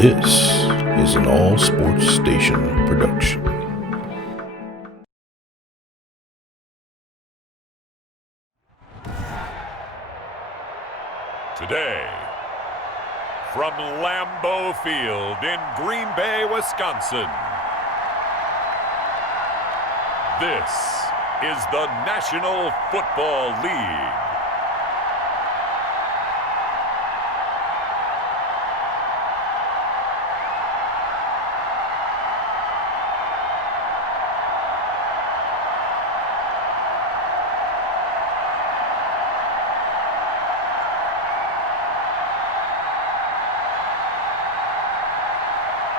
This is an All Sports Station production. Today, from Lambeau Field in Green Bay, Wisconsin, this is the National Football League.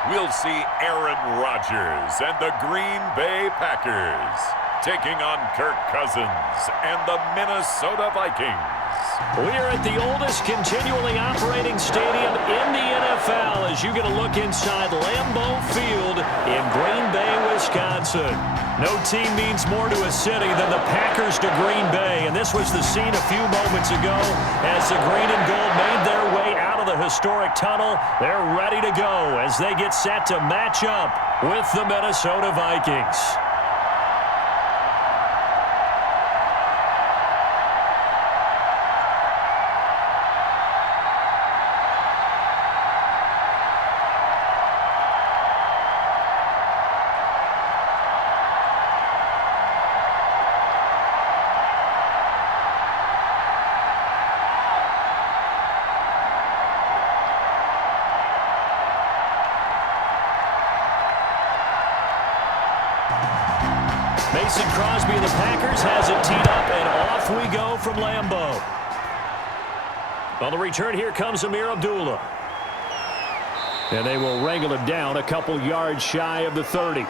We'll see Aaron Rodgers and the Green Bay Packers taking on Kirk Cousins and the Minnesota Vikings. We're at the oldest continually operating stadium in the NFL as you get a look inside Lambeau Field in Green Bay, Wisconsin. No team means more to a city than the Packers to Green Bay, and this was the scene a few moments ago as the green and gold made their way out of the historic tunnel. They're ready to go as they get set to match up with the Minnesota Vikings. Mason Crosby of the Packers has it teed up, and off we go from Lambeau. On the return, here comes Amir Abdullah. And they will wrangle him down a couple yards shy of the 30.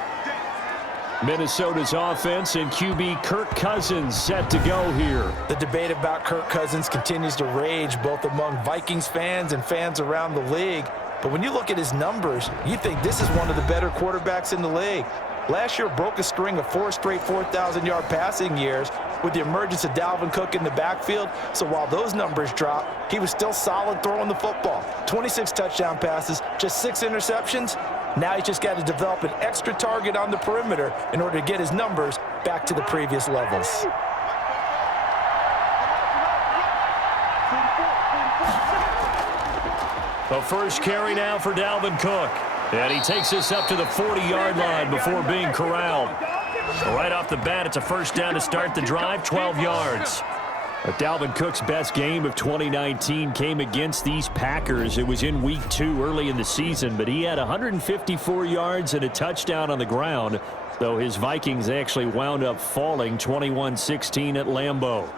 Minnesota's offense and QB Kirk Cousins set to go here. The debate about Kirk Cousins continues to rage both among Vikings fans and fans around the league. But when you look at his numbers, you think this is one of the better quarterbacks in the league. Last year broke a string of 4 straight 4,000-yard passing years with the emergence of Dalvin Cook in the backfield. So while those numbers dropped, he was still solid throwing the football. 26 touchdown passes, just 6 interceptions. Now he's just got to develop an extra target on the perimeter in order to get his numbers back to the previous levels. The first carry now for Dalvin Cook. And he takes this up to the 40-yard line before being corralled. Right off the bat, it's a first down to start the drive, 12 yards. But Dalvin Cook's best game of 2019 came against these Packers. It was in Week 2 early in the season, but he had 154 yards and a touchdown on the ground, though his Vikings actually wound up falling 21-16 at Lambeau.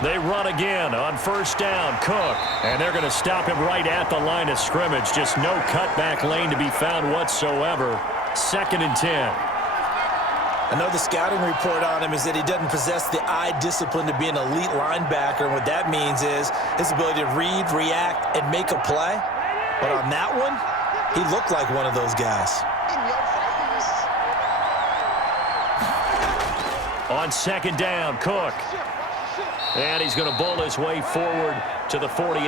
They run again on first down, Cook, and they're going to stop him right at the line of scrimmage. Just no cutback lane to be found whatsoever. 2nd and 10. I know the scouting report on him is that he doesn't possess the eye discipline to be an elite linebacker, and what that means is his ability to read, react, and make a play. But on that one, he looked like one of those guys. On 2nd down, Cook. And he's going to bowl his way forward to the 48.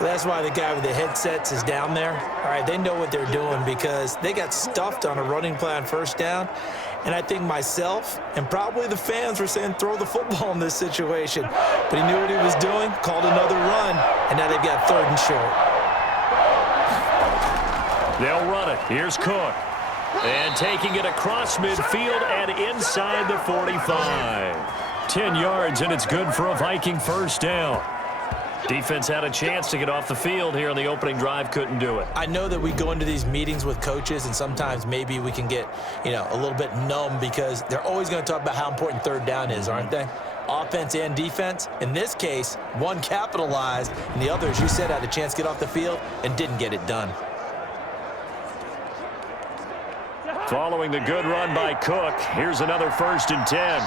That's why the guy with the headsets is down there. All right, they know what they're doing because they got stuffed on a running play on first down. And I think myself and probably the fans were saying throw the football in this situation. But he knew what he was doing, called another run, and now they've got 3rd and short. They'll run it. Here's Cook. And taking it across midfield and inside the 45. 10 yards, and it's good for a Viking first down. Defense had a chance to get off the field here on the opening drive, couldn't do it. I know that we go into these meetings with coaches, and sometimes maybe we can get, a little bit numb because they're always going to talk about how important 3rd down is, aren't they? Offense and defense. In this case, one capitalized, and the other, as you said, had a chance to get off the field and didn't get it done. Following the good run by Cook, here's another 1st and 10.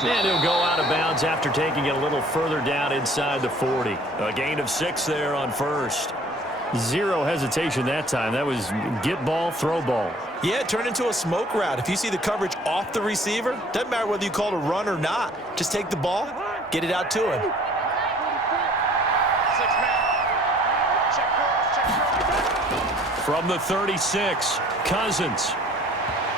And he'll go out of bounds after taking it a little further down inside the 40. A gain of 6 there on first. Zero hesitation that time. That was get ball, throw ball. Yeah, it turned into a smoke route. If you see the coverage off the receiver, doesn't matter whether you call it a run or not. Just take the ball, get it out to him. From the 36, Cousins.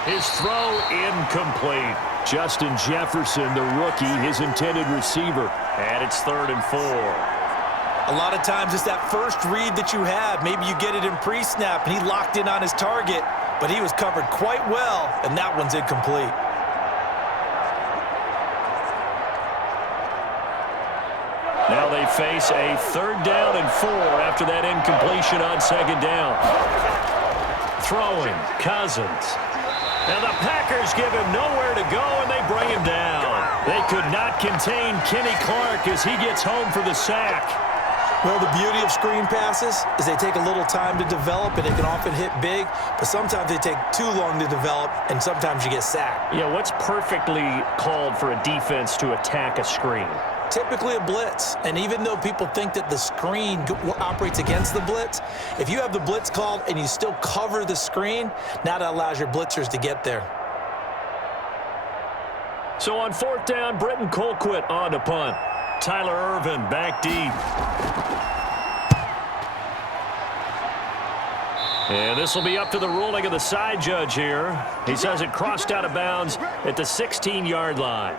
His throw incomplete. Justin Jefferson, the rookie, his intended receiver. And it's 3rd and 4. A lot of times it's that first read that you have. Maybe you get it in pre-snap, and he locked in on his target, but he was covered quite well, and that one's incomplete. Now they face a 3rd down and 4 after that incompletion on 2nd down. Throwing, Cousins. And the Packers give him nowhere to go, and they bring him down. They could not contain Kenny Clark as he gets home for the sack. Well, the beauty of screen passes is they take a little time to develop, and they can often hit big, but sometimes they take too long to develop, and sometimes you get sacked. Yeah, what's perfectly called for a defense to attack a screen? Typically a blitz, and even though people think that the screen operates against the blitz, if you have the blitz called and you still cover the screen, now that allows your blitzers to get there. So on 4th down, Britton Colquitt on to punt. Tyler Ervin back deep. And this will be up to the ruling of the side judge here. He says it crossed out of bounds at the 16-yard line.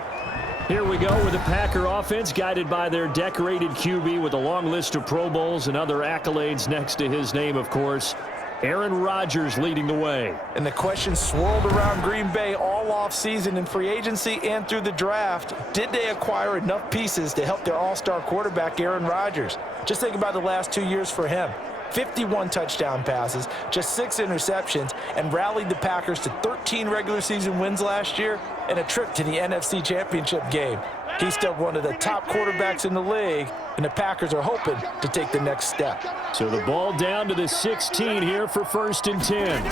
Here we go with the Packer offense, guided by their decorated QB with a long list of Pro Bowls and other accolades next to his name, of course. Aaron Rodgers leading the way. And the question swirled around Green Bay all offseason in free agency and through the draft. Did they acquire enough pieces to help their all-star quarterback, Aaron Rodgers? Just think about the last 2 years for him. 51 touchdown passes, just 6 interceptions, and rallied the Packers to 13 regular season wins last year and a trip to the NFC Championship game. He's still one of the top quarterbacks in the league, and the Packers are hoping to take the next step. So the ball down to the 16 here for 1st and 10.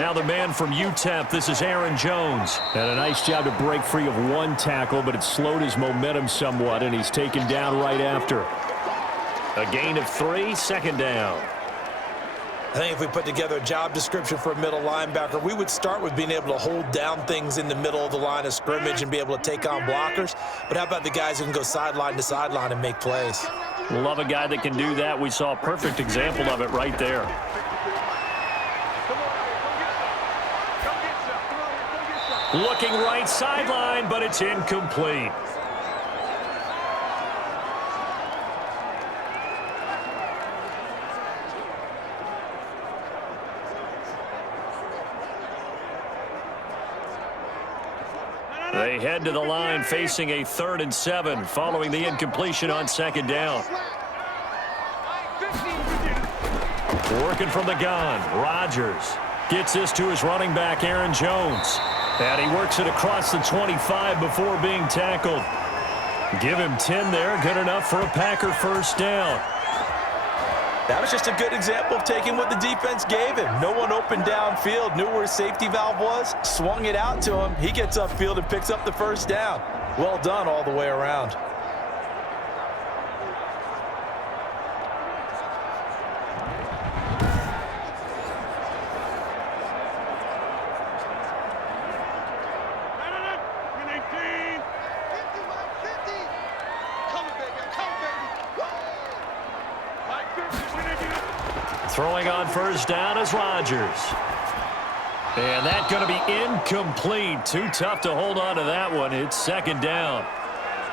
Now the man from UTEP, this is Aaron Jones. And a nice job to break free of 1 tackle, but it slowed his momentum somewhat, and he's taken down right after. A gain of 3, 2nd down. I think if we put together a job description for a middle linebacker, we would start with being able to hold down things in the middle of the line of scrimmage and be able to take on blockers. But how about the guys who can go sideline to sideline and make plays? Love a guy that can do that. We saw a perfect example of it right there. Looking right sideline, but it's incomplete. They head to the line facing a 3rd and 7 following the incompletion on 2nd down. Working from the gun, Rodgers gets this to his running back, Aaron Jones. And he works it across the 25 before being tackled. Give him 10 there, good enough for a Packer 1st down. That was just a good example of taking what the defense gave him. No one open downfield, knew where his safety valve was, swung it out to him. He gets upfield and picks up the 1st down. Well done all the way around. Throwing on 1st down is Rodgers. And that's going to be incomplete. Too tough to hold on to that one. It's 2nd down.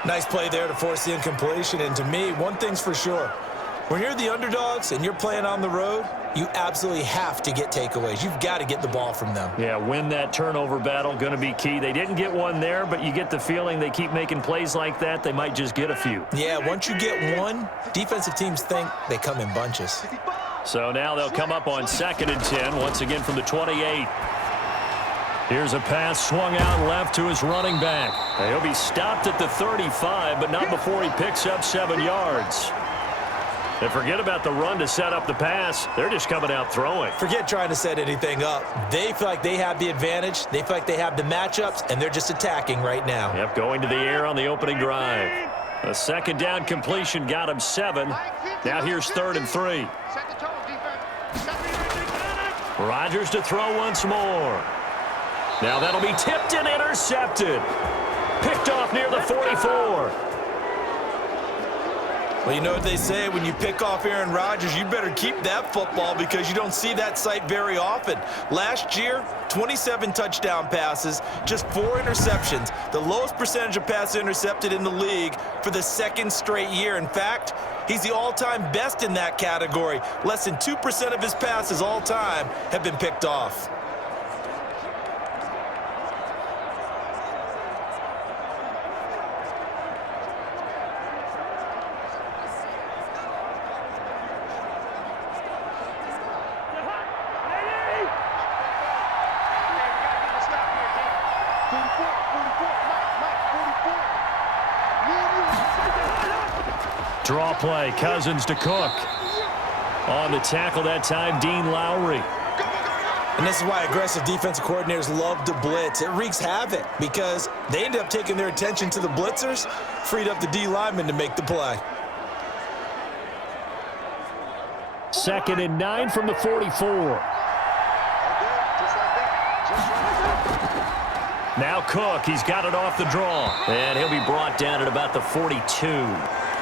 Nice play there to force the incompletion. And to me, one thing's for sure. When you're the underdogs and you're playing on the road, you absolutely have to get takeaways. You've got to get the ball from them. Yeah, win that turnover battle, going to be key. They didn't get one there, but you get the feeling they keep making plays like that, they might just get a few. Yeah, once you get one, defensive teams think they come in bunches. So now they'll come up on 2nd and 10, once again from the 28. Here's a pass swung out left to his running back. He'll be stopped at the 35, but not before he picks up 7 yards. And forget about the run to set up the pass. They're just coming out throwing. Forget trying to set anything up. They feel like they have the advantage. They feel like they have the matchups, and they're just attacking right now. Yep, going to the air on the opening drive. A second down completion got him 7. Now here's 3rd and 3. Rodgers to throw once more. Now that'll be tipped and intercepted. Picked off near the 44. Well, you know what they say, when you pick off Aaron Rodgers, you better keep that football because you don't see that sight very often. Last year, 27 touchdown passes, just 4 interceptions, the lowest percentage of passes intercepted in the league for the 2nd straight year. In fact, he's the all-time best in that category. Less than 2% of his passes all time have been picked off. Draw play, Cousins to Cook. On the tackle that time, Dean Lowry. And this is why aggressive defensive coordinators love to blitz. It wreaks havoc because they end up taking their attention to the blitzers, freed up the D lineman to make the play. 2nd and 9 from the 44. Now Cook, he's got it off the draw. And he'll be brought down at about the 42.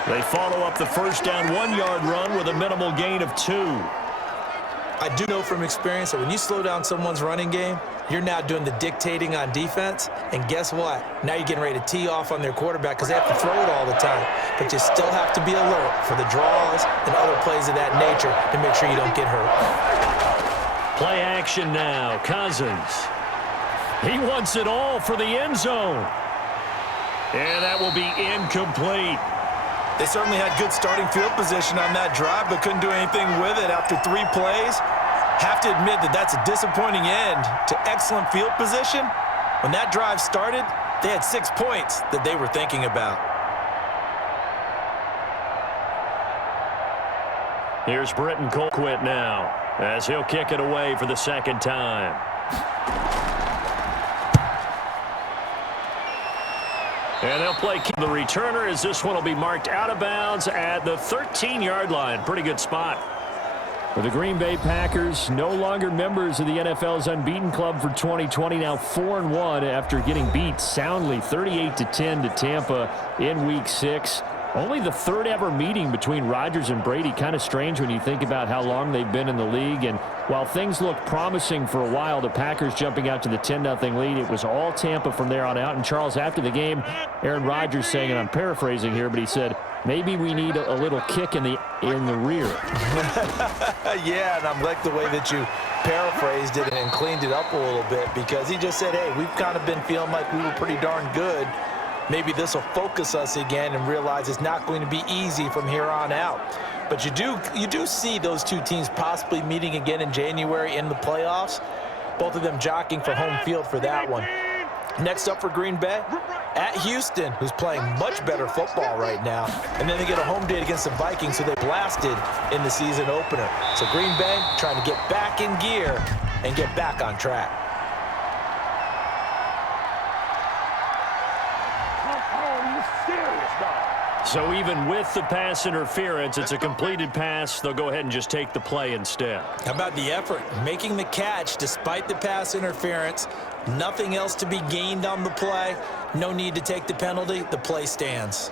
They follow up the first down 1-yard run with a minimal gain of 2. I do know from experience that when you slow down someone's running game, you're now doing the dictating on defense. And guess what? Now you're getting ready to tee off on their quarterback because they have to throw it all the time. But you still have to be alert for the draws and other plays of that nature to make sure you don't get hurt. Play action now. Cousins. He wants it all for the end zone. And that will be incomplete. They certainly had good starting field position on that drive, but couldn't do anything with it after 3 plays. Have to admit that that's a disappointing end to excellent field position. When that drive started, they had 6 points that they were thinking about. Here's Britton Colquitt now as he'll kick it away for the 2nd time. And they'll play the returner as this one will be marked out of bounds at the 13-yard line. Pretty good spot. For the Green Bay Packers, no longer members of the NFL's unbeaten club for 2020, now 4-1 after getting beat soundly 38-10 to Tampa in Week 6. Only the 3rd ever meeting between Rodgers and Brady. Kind of strange when you think about how long they've been in the league. And while things looked promising for a while, the Packers jumping out to the 10-0 lead, it was all Tampa from there on out. And Charles, after the game, Aaron Rodgers saying, and I'm paraphrasing here, but he said, maybe we need a little kick in the rear. Yeah, and I'm like the way that you paraphrased it and cleaned it up a little bit, because he just said, hey, we've kind of been feeling like we were pretty darn good. Maybe this will focus us again and realize it's not going to be easy from here on out. But you do see those two teams possibly meeting again in January in the playoffs. Both of them jockeying for home field for that one. Next up for Green Bay, at Houston, who's playing much better football right now. And then they get a home date against the Vikings, who they blasted in the season opener. So Green Bay trying to get back in gear and get back on track. So even with the pass interference, it's a completed pass. They'll go ahead and just take the play instead. How about the effort? Making the catch despite the pass interference. Nothing else to be gained on the play. No need to take the penalty. The play stands.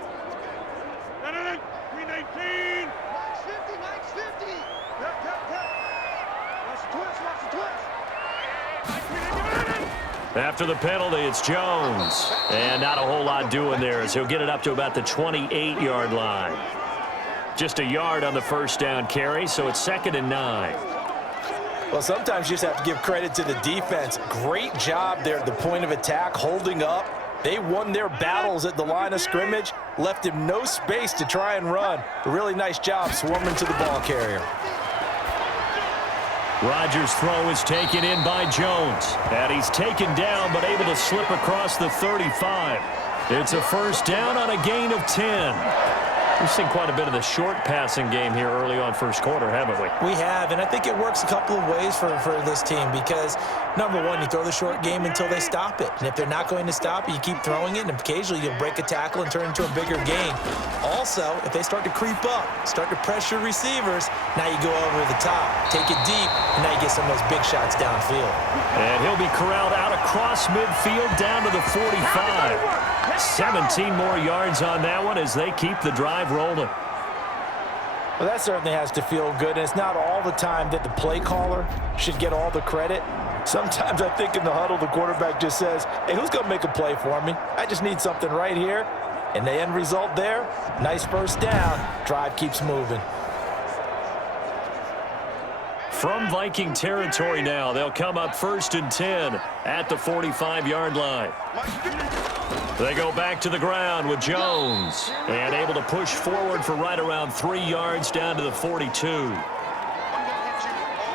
After the penalty, it's Jones. And not a whole lot doing there as he'll get it up to about the 28-yard line. Just a yard on the first down carry, so it's 2nd and 9. Well, sometimes you just have to give credit to the defense. Great job there at the point of attack, holding up. They won their battles at the line of scrimmage, left him no space to try and run. A really nice job swarming to the ball carrier. Rodgers' throw is taken in by Jones. And he's taken down but able to slip across the 35. It's a first down on a gain of 10. We've seen quite a bit of the short passing game here early on first quarter, haven't we? We have, and I think it works a couple of ways for this team because, number one, you throw the short game until they stop it. And if they're not going to stop it, you keep throwing it, and occasionally you'll break a tackle and turn it into a bigger gain. Also, if they start to creep up, start to pressure receivers, now you go over the top, take it deep, and now you get some of those big shots downfield. And he'll be corralled out across midfield down to the 45. 17 more yards on that one as they keep the drive rolling. Well, that certainly has to feel good, and it's not all the time that the play caller should get all the credit. Sometimes I think in the huddle, the quarterback just says, hey, who's going to make a play for me? I just need something right here. And the end result there, nice first down. Drive keeps moving. From Viking territory now, they'll come up 1st and 10 at the 45-yard line. They go back to the ground with Jones and able to push forward for right around 3 yards down to the 42.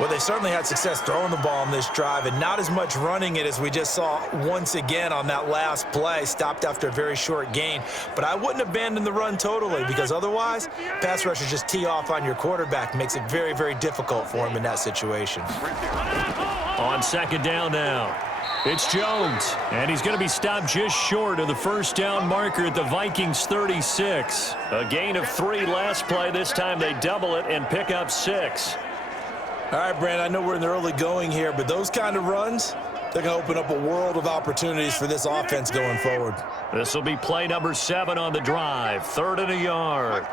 Well, they certainly had success throwing the ball on this drive and not as much running it as we just saw once again on that last play. Stopped after a very short gain. But I wouldn't abandon the run totally because otherwise, pass rushers just tee off on your quarterback. Makes it very, very difficult for him in that situation. On 2nd down now, it's Jones. And he's going to be stopped just short of the first down marker at the Vikings 36. A gain of 3 last play. This time they double it and pick up 6. All right, Brandon, I know we're in the early going here, but those kind of runs, they're going to open up a world of opportunities for this offense going forward. This will be play number 7 on the drive. 3rd and a yard.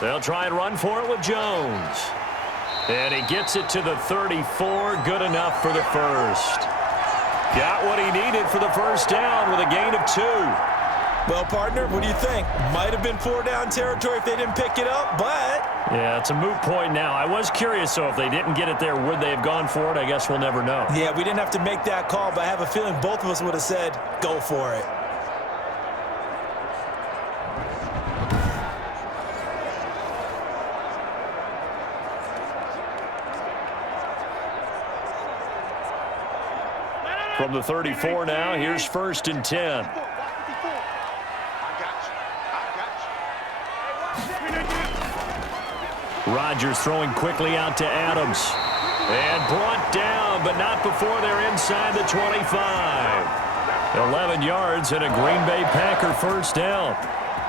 They'll try and run for it with Jones. And he gets it to the 34. Good enough for the first. Got what he needed for the first down with a gain of 2. Well, partner, what do you think? Might have been 4-down territory if they didn't pick it up, but... Yeah, it's a moot point now. I was curious, so if they didn't get it there, would they have gone for it? I guess we'll never know. Yeah, we didn't have to make that call, but I have a feeling both of us would have said, go for it. From the 34 now, here's 1st and 10. Rodgers throwing quickly out to Adams. And brought down, but not before they're inside the 25. 11 yards and a Green Bay Packer first down.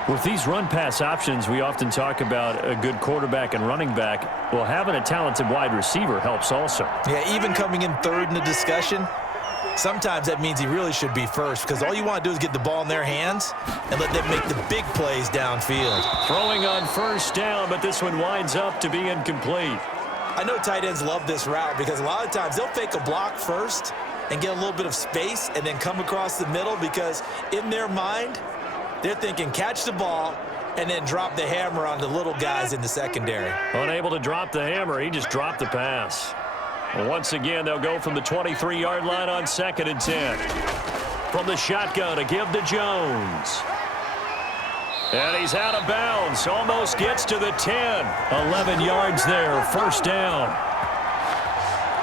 With these run-pass options, we often talk about a good quarterback and running back. Well, having a talented wide receiver helps also. Yeah, even coming in 3rd in the discussion, sometimes that means he really should be first because all you want to do is get the ball in their hands and let them make the big plays downfield. Throwing on first down, but this one winds up to be incomplete. I know tight ends love this route because a lot of times they'll fake a block first and get a little bit of space and then come across the middle because in their mind, they're thinking catch the ball and then drop the hammer on the little guys in the secondary. Unable to drop the hammer, he just dropped the pass. Once again, they'll go from the 23-yard line on 2nd and 10. From the shotgun to give to Jones. And he's out of bounds. Almost gets to the 10. 11 yards there. First down.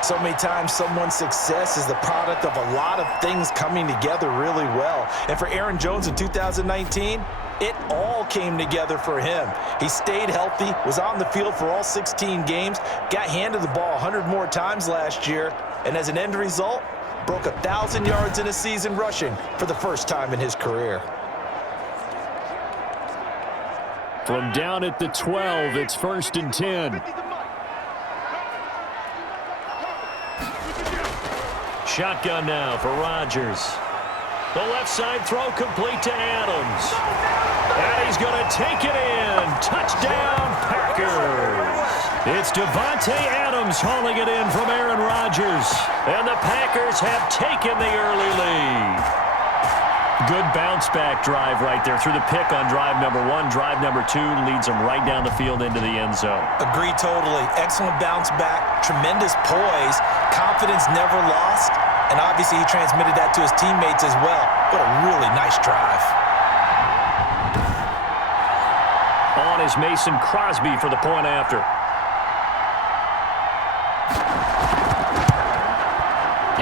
So many times someone's success is the product of a lot of things coming together really well. And for Aaron Jones in 2019, it all came together for him. He stayed healthy, was on the field for all 16 games, got handed the ball 100 more times last year, and as an end result, broke 1,000 yards in a season rushing for the first time in his career. From down at the 12, it's 1st and 10. Shotgun now for Rodgers. The left side throw complete to Adams. And he's going to take it in. Touchdown, Packers. It's Devontae Adams hauling it in from Aaron Rodgers. And the Packers have taken the early lead. Good bounce-back drive right there through the pick on drive number 1. Drive number 2 leads them right down the field into the end zone. Agree totally. Excellent bounce back, tremendous poise, confidence never lost, and obviously he transmitted that to his teammates as well. What a really nice drive. On is Mason Crosby for the point after.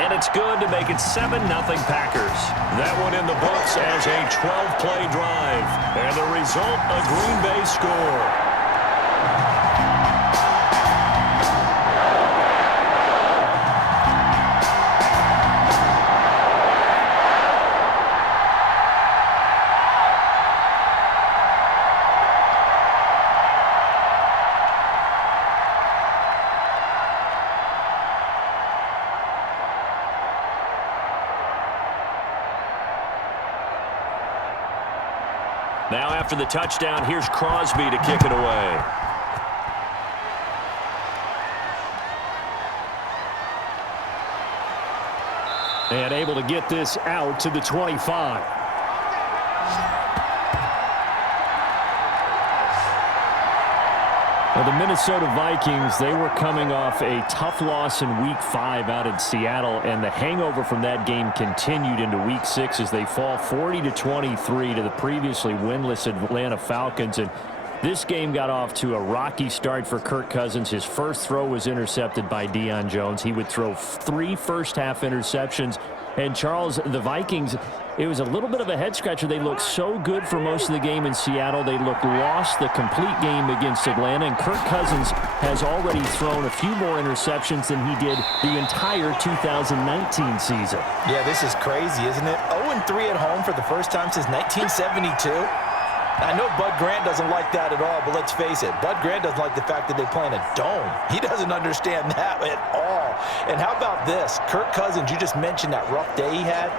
And it's good to make it 7-0 Packers. That one in the books as a 12-play drive. And the result, a Green Bay score. Now after the touchdown, here's Crosby to kick it away. And able to get this out to the 25. Well, the Minnesota Vikings, they were coming off a tough loss in Week 5 out in Seattle, and the hangover from that game continued into Week 6 as they fall 40-23 to the previously winless Atlanta Falcons. And this game got off to a rocky start for Kirk Cousins. His first throw was intercepted by Deion Jones. He would throw 3 first-half interceptions. And, Charles, the Vikings, it was a little bit of a head-scratcher. They looked so good for most of the game in Seattle. They looked lost the complete game against Atlanta. And Kirk Cousins has already thrown a few more interceptions than he did the entire 2019 season. Yeah, this is crazy, isn't it? 0-3 at home for the first time since 1972. I know Bud Grant doesn't like that at all, but let's face it, Bud Grant doesn't like the fact that they play in a dome. He doesn't understand that at all. And how about this? Kirk Cousins, you just mentioned that rough day he had.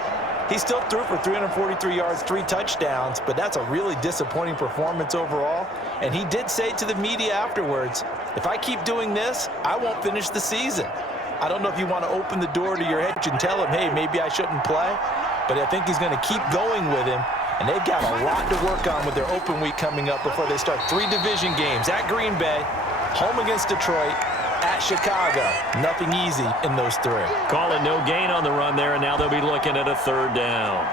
He still threw for 343 yards, 3 touchdowns, but that's a really disappointing performance overall. And he did say to the media afterwards, if I keep doing this, I won't finish the season. I don't know if you want to open the door to your head and tell him, hey, maybe I shouldn't play, but I think he's going to keep going with him. And they've got a lot to work on with their open week coming up before they start 3 division games at Green Bay, home against Detroit, at Chicago. Nothing easy in those 3. Calling no gain on the run there, and now they'll be looking at a 3rd down.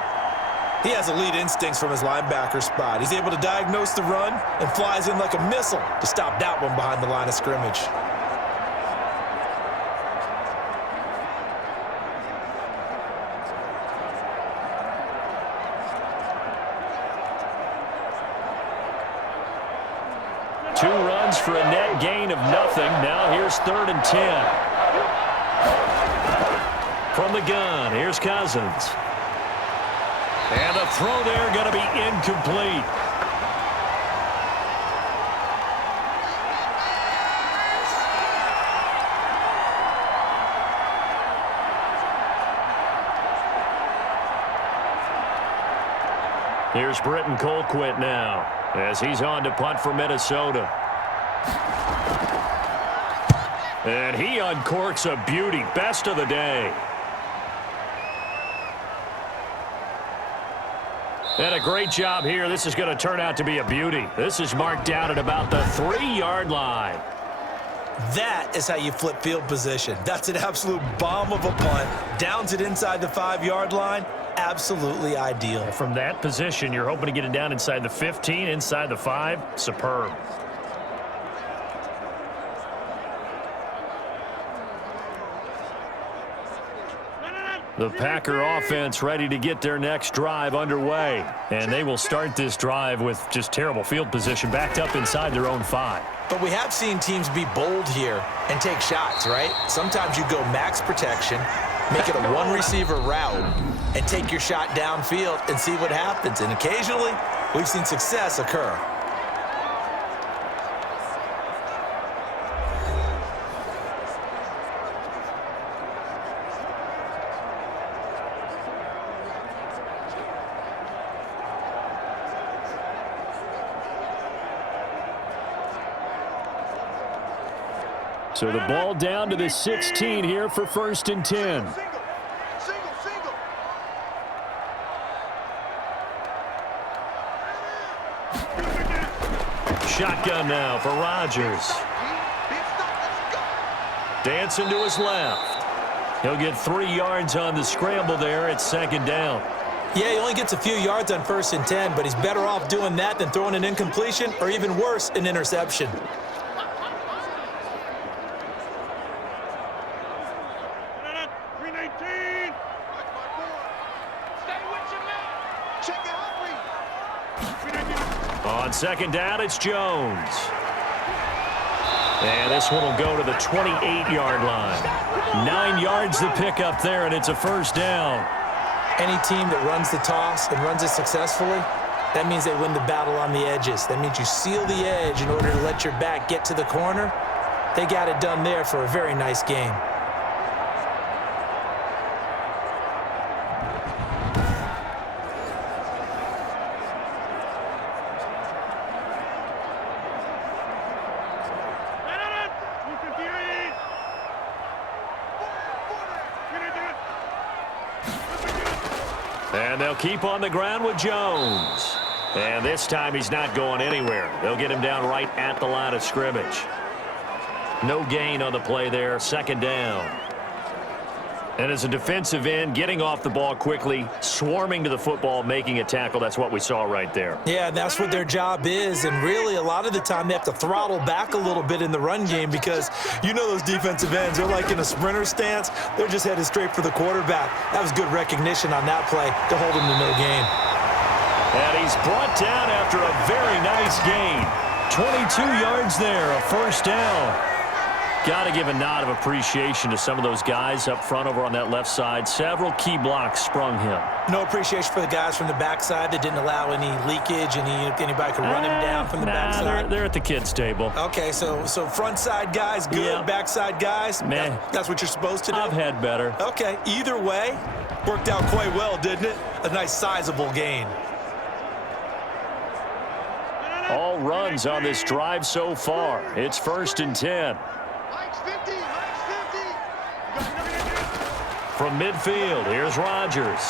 He has elite instincts from his linebacker spot. He's able to diagnose the run and flies in like a missile to stop that one behind the line of scrimmage. Two runs for a net gain of nothing. Now here's 3rd and 10. From the gun, here's Cousins. And the throw there going to be incomplete. Here's Britton Colquitt now as he's on to punt for Minnesota. And he uncorks a beauty. Best of the day. And a great job here. This is going to turn out to be a beauty. This is marked down at about the 3-yard line. That is how you flip field position. That's an absolute bomb of a punt. Downs it inside the 5-yard line. Absolutely ideal. From that position, you're hoping to get it down inside the 15, inside the 5. Superb. The Packer offense ready to get their next drive underway. And they will start this drive with just terrible field position backed up inside their own 5. But we have seen teams be bold here and take shots, right? Sometimes you go max protection, make it a 1-receiver route, and take your shot downfield and see what happens. And occasionally, we've seen success occur. So the ball down to the 16 here for 1st and 10. Shotgun now for Rodgers. Dancing to his left. He'll get 3 yards on the scramble there at 2nd down. Yeah, he only gets a few yards on 1st and 10, but he's better off doing that than throwing an incompletion or even worse, an interception. second down, it's Jones. And this one will go to the 28-yard line. 9 yards to pick up there, and it's a first down. Any team that runs the toss and runs it successfully, that means they win the battle on the edges. That means you seal the edge in order to let your back get to the corner. They got it done there for a very nice game. And they'll keep on the ground with Jones. And this time he's not going anywhere. They'll get him down right at the line of scrimmage. No gain on the play there, second down. And as a defensive end, getting off the ball quickly, swarming to the football, making a tackle, that's what we saw right there. Yeah, that's what their job is, and really a lot of the time they have to throttle back a little bit in the run game because you know those defensive ends, they're like in a sprinter stance. They're just headed straight for the quarterback. That was good recognition on that play to hold him to no gain. And he's brought down after a very nice gain. 22 yards there, a first down. Got to give a nod of appreciation to some of those guys up front over on that left side. Several key blocks sprung him. No appreciation for the guys from the backside that didn't allow any leakage, anybody could run him down from the backside. They're at the kids' table. Okay, so front side guys good, yeah. Backside guys, man, that's what you're supposed to do? I've had better. Okay, either way, worked out quite well, didn't it? A nice sizable gain. All runs on this drive so far. It's 1st and 10. From midfield, here's Rodgers.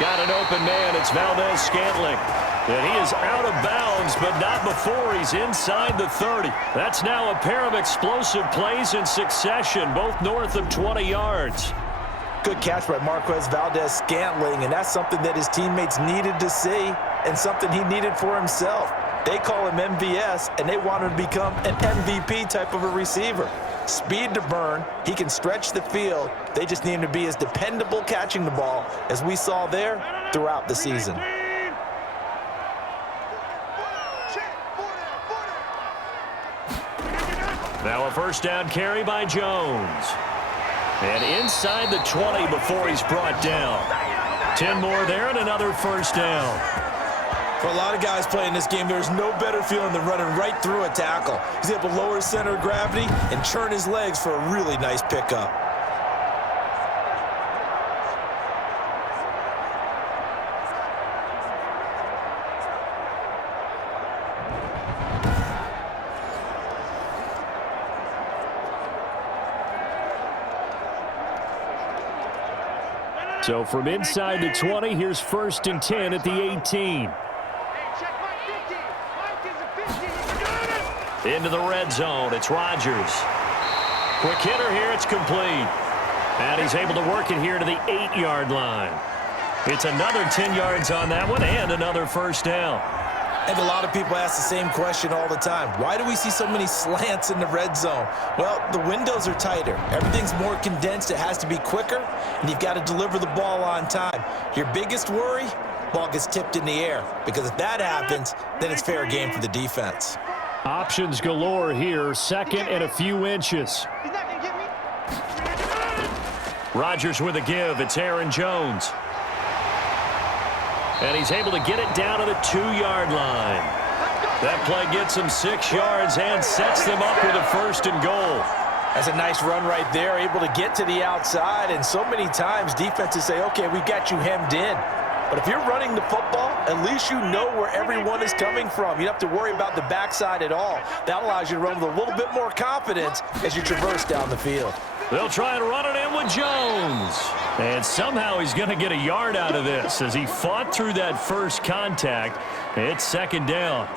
Got an open man. It's Valdez-Scantling. And he is out of bounds, but not before he's inside the 30. That's now a pair of explosive plays in succession, both north of 20 yards. Good catch by Marquez Valdez-Scantling, and that's something that his teammates needed to see and something he needed for himself. They call him MVS, and they want him to become an MVP type of a receiver. Speed to burn. He can stretch the field. They just need him to be as dependable catching the ball as we saw there throughout the season. Now a first down carry by Jones. And inside the 20 before he's brought down. 10 more there and another first down. For a lot of guys playing this game, there's no better feeling than running right through a tackle. He's able to lower his center of gravity and churn his legs for a really nice pickup. So from inside the 20, here's 1st and 10 at the 18. Into the red zone, it's Rodgers. Quick hitter here, it's complete. And he's able to work it here to the 8-yard line. It's another 10 yards on that one and another first down. And a lot of people ask the same question all the time. Why do we see so many slants in the red zone? Well, the windows are tighter. Everything's more condensed. It has to be quicker, and you've got to deliver the ball on time. Your biggest worry, ball gets tipped in the air, because if that happens, then it's fair game for the defense. Options galore here, second and a few inches. Rodgers with a give. It's Aaron Jones. And he's able to get it down to the 2-yard line. That play gets him 6 yards and sets them up with a 1st and goal. That's a nice run right there, able to get to the outside. And so many times defenses say, okay, we got you hemmed in. But if you're running the football, at least you know where everyone is coming from. You don't have to worry about the backside at all. That allows you to run with a little bit more confidence as you traverse down the field. They'll try and run it in with Jones. And somehow he's going to get a yard out of this as he fought through that first contact. It's 2nd down.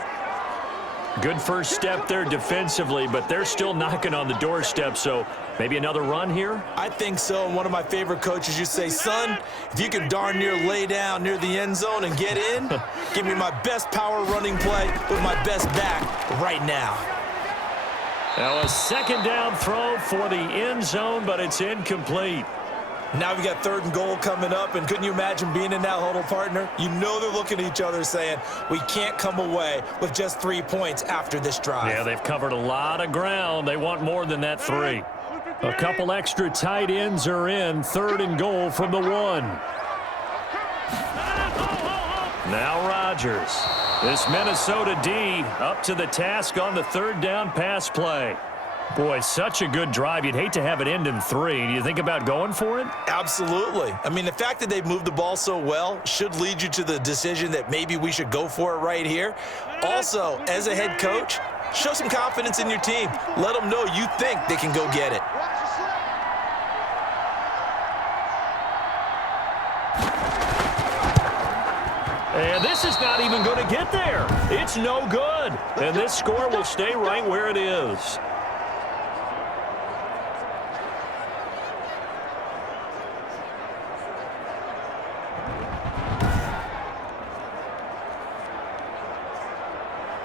Good first step there defensively, but they're still knocking on the doorstep, so maybe another run here? I think so, and one of my favorite coaches used to say, son, if you can darn near lay down near the end zone and get in, give me my best power running play with my best back right now. Now a 2nd down throw for the end zone, but it's incomplete. Now we got 3rd and goal coming up, and couldn't you imagine being in that huddle, partner? You know they're looking at each other saying, we can't come away with just 3 points after this drive. Yeah, they've covered a lot of ground. They want more than that 3. A couple extra tight ends are in. 3rd and goal from the 1. Now Rodgers. This Minnesota D up to the task on the 3rd down pass play. Boy, such a good drive. You'd hate to have it end in 3. Do you think about going for it? Absolutely. I mean, the fact that they've moved the ball so well should lead you to the decision that maybe we should go for it right here. Also, as a head coach, show some confidence in your team. Let them know you think they can go get it. And this is not even going to get there. It's no good. And this score will stay right where it is.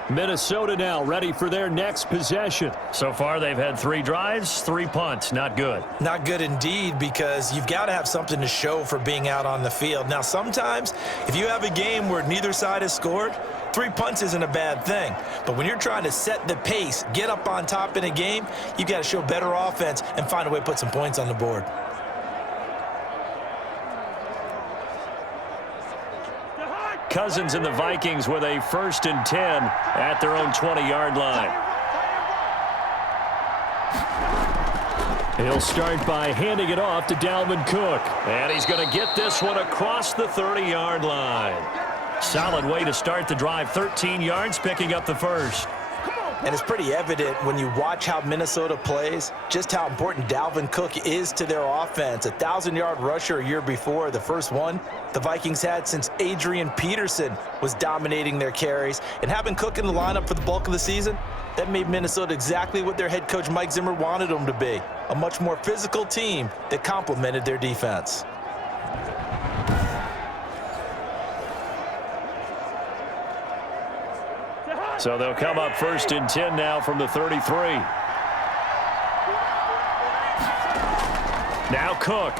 Minnesota now ready for their next possession. So far, they've had 3 drives, 3 punts. Not good. Not good indeed, because you've got to have something to show for being out on the field. Now, sometimes, if you have a game where neither side has scored, 3 punts isn't a bad thing. But when you're trying to set the pace, get up on top in a game, you've got to show better offense and find a way to put some points on the board. Cousins and the Vikings with a 1st and 10 at their own 20-yard line. He'll start by handing it off to Dalvin Cook. And he's going to get this one across the 30-yard line. Solid way to start the drive. 13 yards, picking up the 1st. And it's pretty evident when you watch how Minnesota plays, just how important Dalvin Cook is to their offense. A 1,000-yard rusher a year before, the first one the Vikings had since Adrian Peterson was dominating their carries. And having Cook in the lineup for the bulk of the season, that made Minnesota exactly what their head coach Mike Zimmer wanted them to be. A much more physical team that complemented their defense. So they'll come up 1st and 10 now from the 33. Now Cook.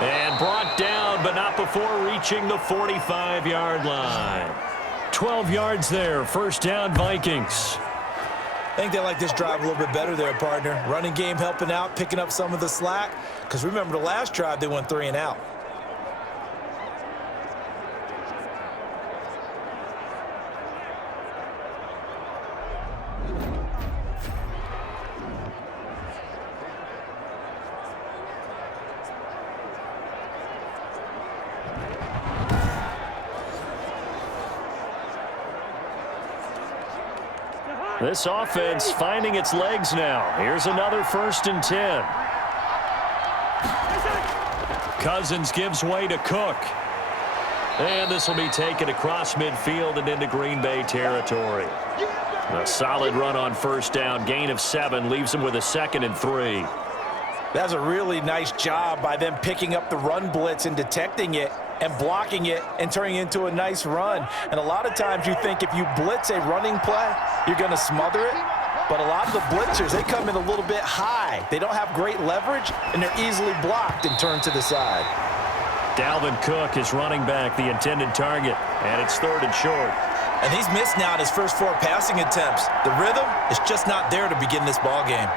And brought down, but not before reaching the 45-yard line. 12 yards there. 1st down, Vikings. I think they like this drive a little bit better there, partner. Running game helping out, picking up some of the slack. Because remember, the last drive, they went 3 and out. This offense finding its legs now. Here's another 1st and 10. Cousins gives way to Cook. And this will be taken across midfield and into Green Bay territory. A solid run on 1st down. Gain of 7 leaves him with a 2nd and 3. That's a really nice job by them picking up the run blitz and detecting it and blocking it and turning it into a nice run. And a lot of times you think if you blitz a running play, you're going to smother it. But a lot of the blitzers, they come in a little bit high. They don't have great leverage, and they're easily blocked and turned to the side. Dalvin Cook is running back, the intended target, and it's 3rd and short. And he's missed now his first 4 passing attempts. The rhythm is just not there to begin this ball game.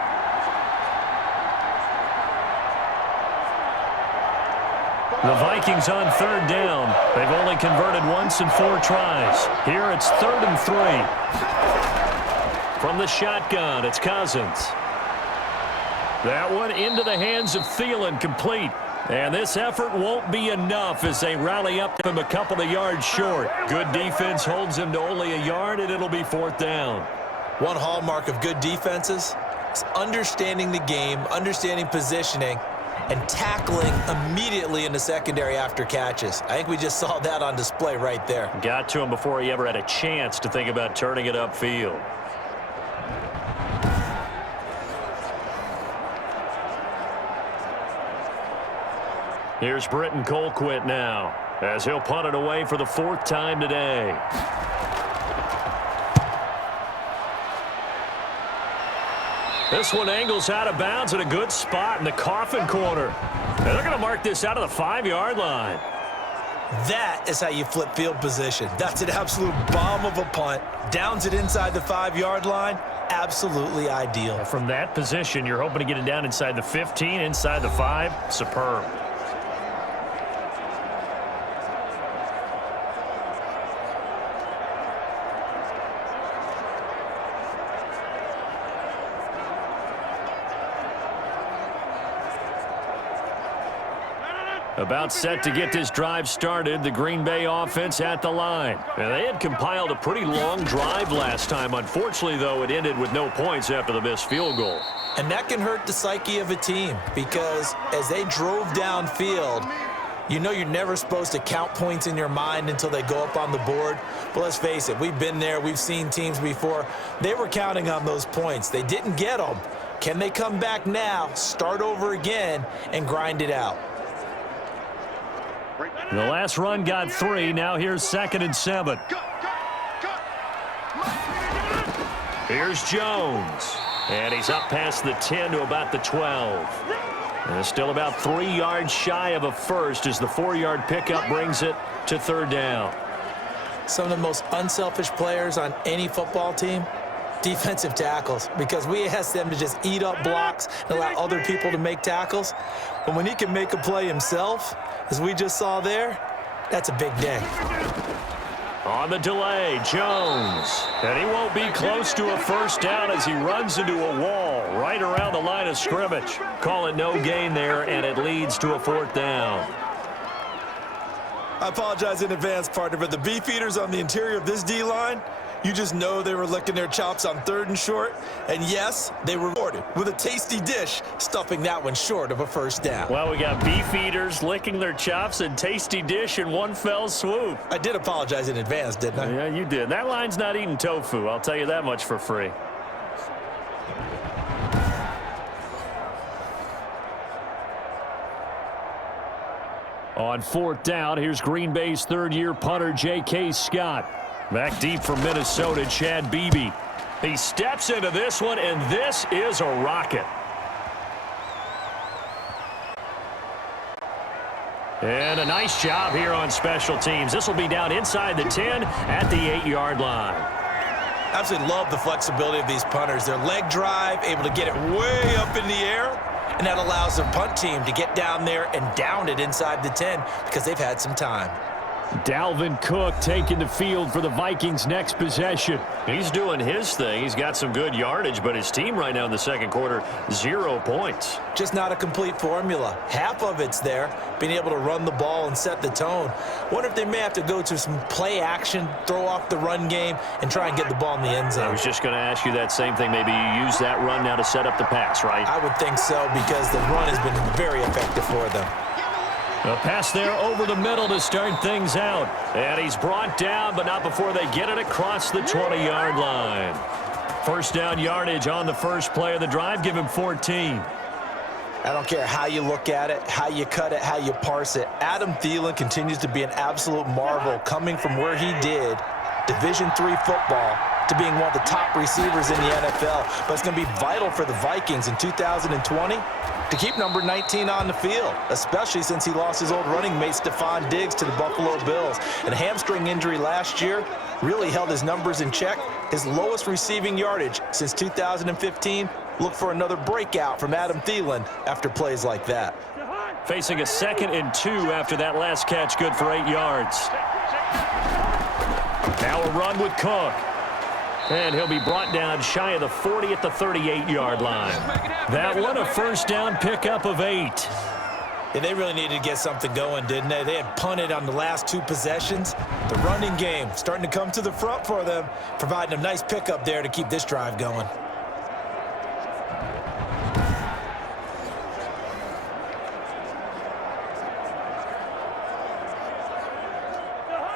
The Vikings on 3rd down. They've only converted once in 4 tries. Here it's 3rd and 3. From the shotgun, it's Cousins. That one into the hands of Thielen, complete. And this effort won't be enough as they rally up from a couple of yards short. Good defense holds him to only a yard, and it'll be 4th down. One hallmark of good defenses is understanding the game, understanding positioning, and tackling immediately in the secondary after catches. I think we just saw that on display right there. Got to him before he ever had a chance to think about turning it upfield. Here's Britton Colquitt now, as he'll punt it away for the 4th time today. This one angles out of bounds at a good spot in the coffin corner. And they're going to mark this out of the 5-yard line. That is how you flip field position. That's an absolute bomb of a punt. Downs it inside the 5-yard line. Absolutely ideal. From that position, you're hoping to get it down inside the 15, inside the 5. Superb. About set to get this drive started, the Green Bay offense at the line. And they had compiled a pretty long drive last time. Unfortunately, though, it ended with no points after the missed field goal. And that can hurt the psyche of a team because as they drove downfield, you know you're never supposed to count points in your mind until they go up on the board. But let's face it, we've been there. We've seen teams before. They were counting on those points. They didn't get them. Can they come back now, start over again, and grind it out? The last run got 3. Now here's 2nd and 7. Here's Jones. And he's up past the 10 to about the 12. And still about 3 yards shy of a first as the 4-yard pickup brings it to 3rd down. Some of the most unselfish players on any football team, defensive tackles, because we ask them to just eat up blocks and allow other people to make tackles. But when he can make a play himself, as we just saw there, that's a big day. On the delay, Jones. And he won't be close to a first down as he runs into a wall right around the line of scrimmage. Call it no gain there, and it leads to a 4th down. I apologize in advance, partner, but the beef eaters on the interior of this D-line, you just know they were licking their chops on 3rd and short. And yes, they were rewarded with a tasty dish, stuffing that one short of a first down. Well, we got beef eaters licking their chops and tasty dish in one fell swoop. I did apologize in advance, didn't I? Yeah, you did. That line's not eating tofu. I'll tell you that much for free. On 4th down, here's Green Bay's 3rd-year punter, J.K. Scott. Back deep from Minnesota, Chad Beebe. He steps into this one, and this is a rocket. And a nice job here on special teams. This will be down inside the 10 at the 8-yard line. Absolutely love the flexibility of these punters. Their leg drive, able to get it way up in the air, and that allows their punt team to get down there and down it inside the 10 because they've had some time. Dalvin Cook taking the field for the Vikings' next possession. He's doing his thing. He's got some good yardage, but his team right now in the 2nd quarter, 0 points. Just not a complete formula. Half of it's there, being able to run the ball and set the tone. Wonder if they may have to go to some play action, throw off the run game, and try and get the ball in the end zone. I was just going to ask you that same thing. Maybe you use that run now to set up the pass, right? I would think so because the run has been very effective for them. A pass there over the middle to start things out. And he's brought down, but not before they get it across the 20-yard line. First down yardage on the first play of the drive. Give him 14. I don't care how you look at it, how you cut it, how you parse it. Adam Thielen continues to be an absolute marvel coming from where he did, Division III football, to being one of the top receivers in the NFL. But it's going to be vital for the Vikings in 2020 to keep number 19 on the field, especially since he lost his old running mate Stephon Diggs to the Buffalo Bills. And a hamstring injury last year really held his numbers in check. His lowest receiving yardage since 2015. Look for another breakout from Adam Thielen after plays like that. Facing a 2nd and 2 after that last catch, good for 8 yards. Now a run with Cook. And he'll be brought down shy of the 40 at the 38-yard line. That one a first down pickup of 8. Yeah, they really needed to get something going, didn't they? They had punted on the last 2 possessions. The running game starting to come to the front for them, providing a nice pickup there to keep this drive going.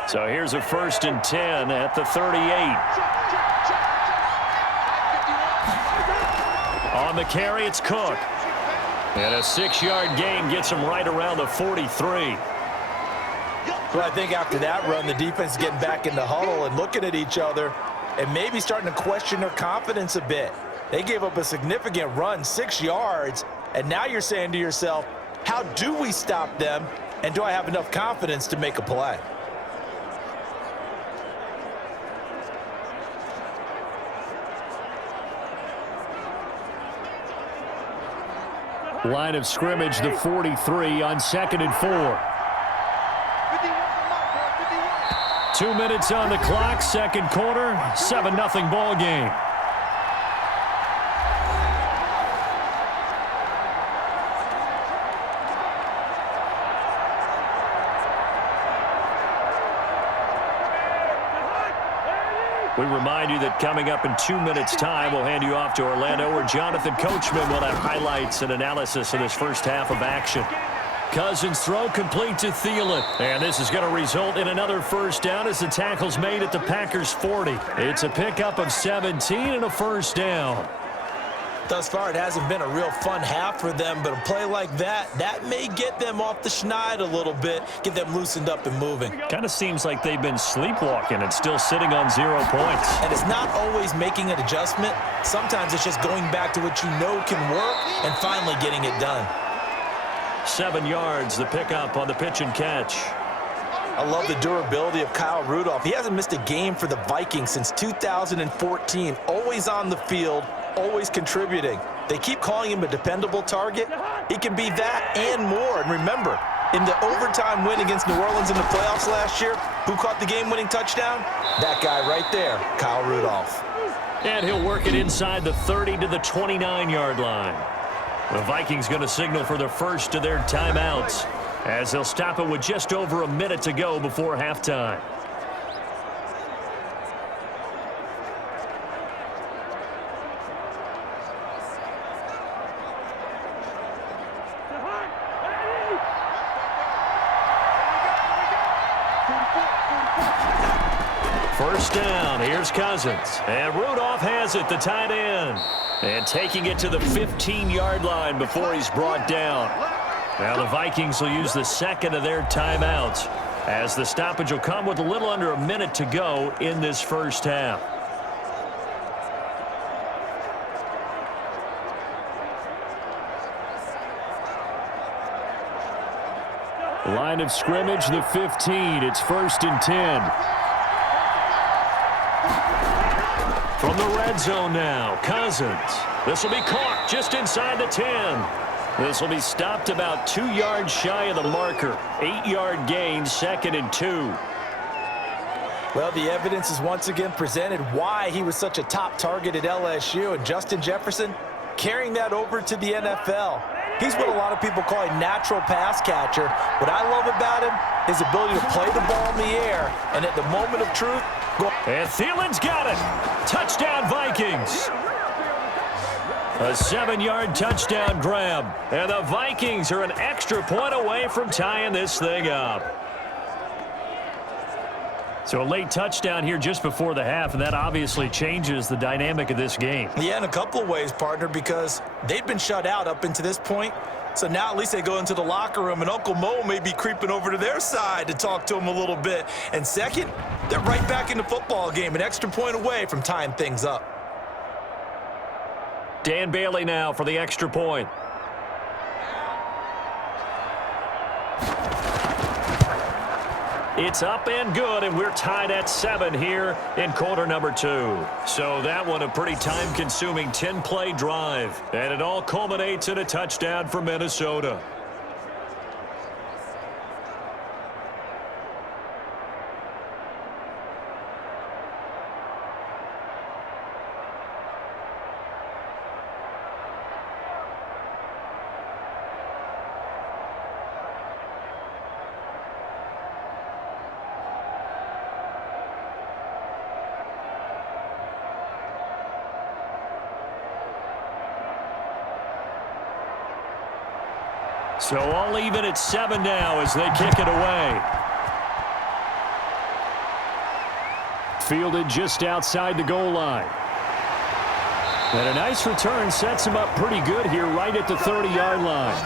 So here's a 1st and 10 at the 38. On the carry, it's Cook. And a 6-yard gain gets him right around the 43. Well, I think after that run, the defense is getting back in the huddle and looking at each other and maybe starting to question their confidence a bit. They gave up a significant run, 6 yards, and now you're saying to yourself, how do we stop them, and do I have enough confidence to make a play? Line of scrimmage, the 43 on 2nd and 4. 2 minutes on the clock, second quarter, 7-0 ball game. We remind you that coming up in 2 minutes' time, we'll hand you off to Orlando, where Jonathan Coachman will have highlights and analysis of this first half of action. Cousins throw complete to Thielen. And this is going to result in another first down as the tackle's made at the Packers' 40. It's a pickup of 17 and a first down. Thus far, it hasn't been a real fun half for them, but a play like that may get them off the schneid a little bit, get them loosened up and moving. Kind of seems like they've been sleepwalking and still sitting on 0 points. And it's not always making an adjustment. Sometimes it's just going back to what you know can work and finally getting it done. 7 yards, the pickup on the pitch and catch. I love the durability of Kyle Rudolph. He hasn't missed a game for the Vikings since 2014. Always on the field, always contributing. They keep calling him a dependable target. He can be that and more. And remember, in the overtime win against New Orleans in the playoffs last year, who caught the game-winning touchdown? That guy right there, Kyle Rudolph. And he'll work it inside the 30 to the 29-yard line. The Vikings going to signal for the first of their timeouts, as they'll stop it with just over a minute to go before halftime. First down, here's Cousins. And Rudolph has it, the tight end. And taking it to the 15-yard line before he's brought down. Now the Vikings will use the second of their timeouts, as the stoppage will come with a little under a minute to go in this first half. Line of scrimmage, the 15. It's 1st and 10. From the red zone now, Cousins. This will be caught just inside the 10. This will be stopped about 2 yards shy of the marker. 8-yard gain, 2nd and 2. Well, the evidence is once again presented why he was such a top target at LSU. And Justin Jefferson carrying that over to the NFL. He's what a lot of people call a natural pass catcher. What I love about him is his ability to play the ball in the air, and at the moment of truth, and Thielen's got it. Touchdown, Vikings. A 7-yard touchdown grab. And the Vikings are an extra point away from tying this thing up. So a late touchdown here just before the half, and that obviously changes the dynamic of this game. Yeah, in a couple of ways, partner, because they've been shut out up until this point. So now at least they go into the locker room, and Uncle Mo may be creeping over to their side to talk to him a little bit. And second, they're right back in the football game, an extra point away from tying things up. Dan Bailey now for the extra point. It's up and good, and we're tied at 7 here in quarter number 2. So that one a pretty time-consuming 10-play drive, and it all culminates in a touchdown for Minnesota. So all even at 7 now as they kick it away. Fielded just outside the goal line. And a nice return sets him up pretty good here right at the 30-yard line.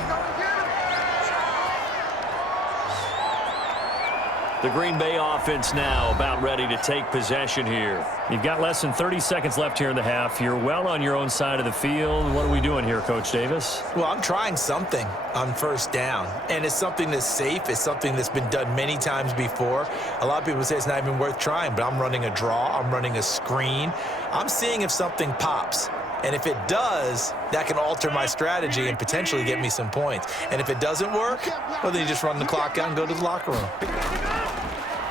The Green Bay offense now about ready to take possession here. You've got less than 30 seconds left here in the half. You're well on your own side of the field. What are we doing here, Coach Davis? Well, I'm trying something on first down, and it's something that's safe. It's something that's been done many times before. A lot of people say it's not even worth trying, but I'm running a draw. I'm running a screen. I'm seeing if something pops. And if it does, that can alter my strategy and potentially get me some points. And if it doesn't work, well, then you just run the clock out and go to the locker room.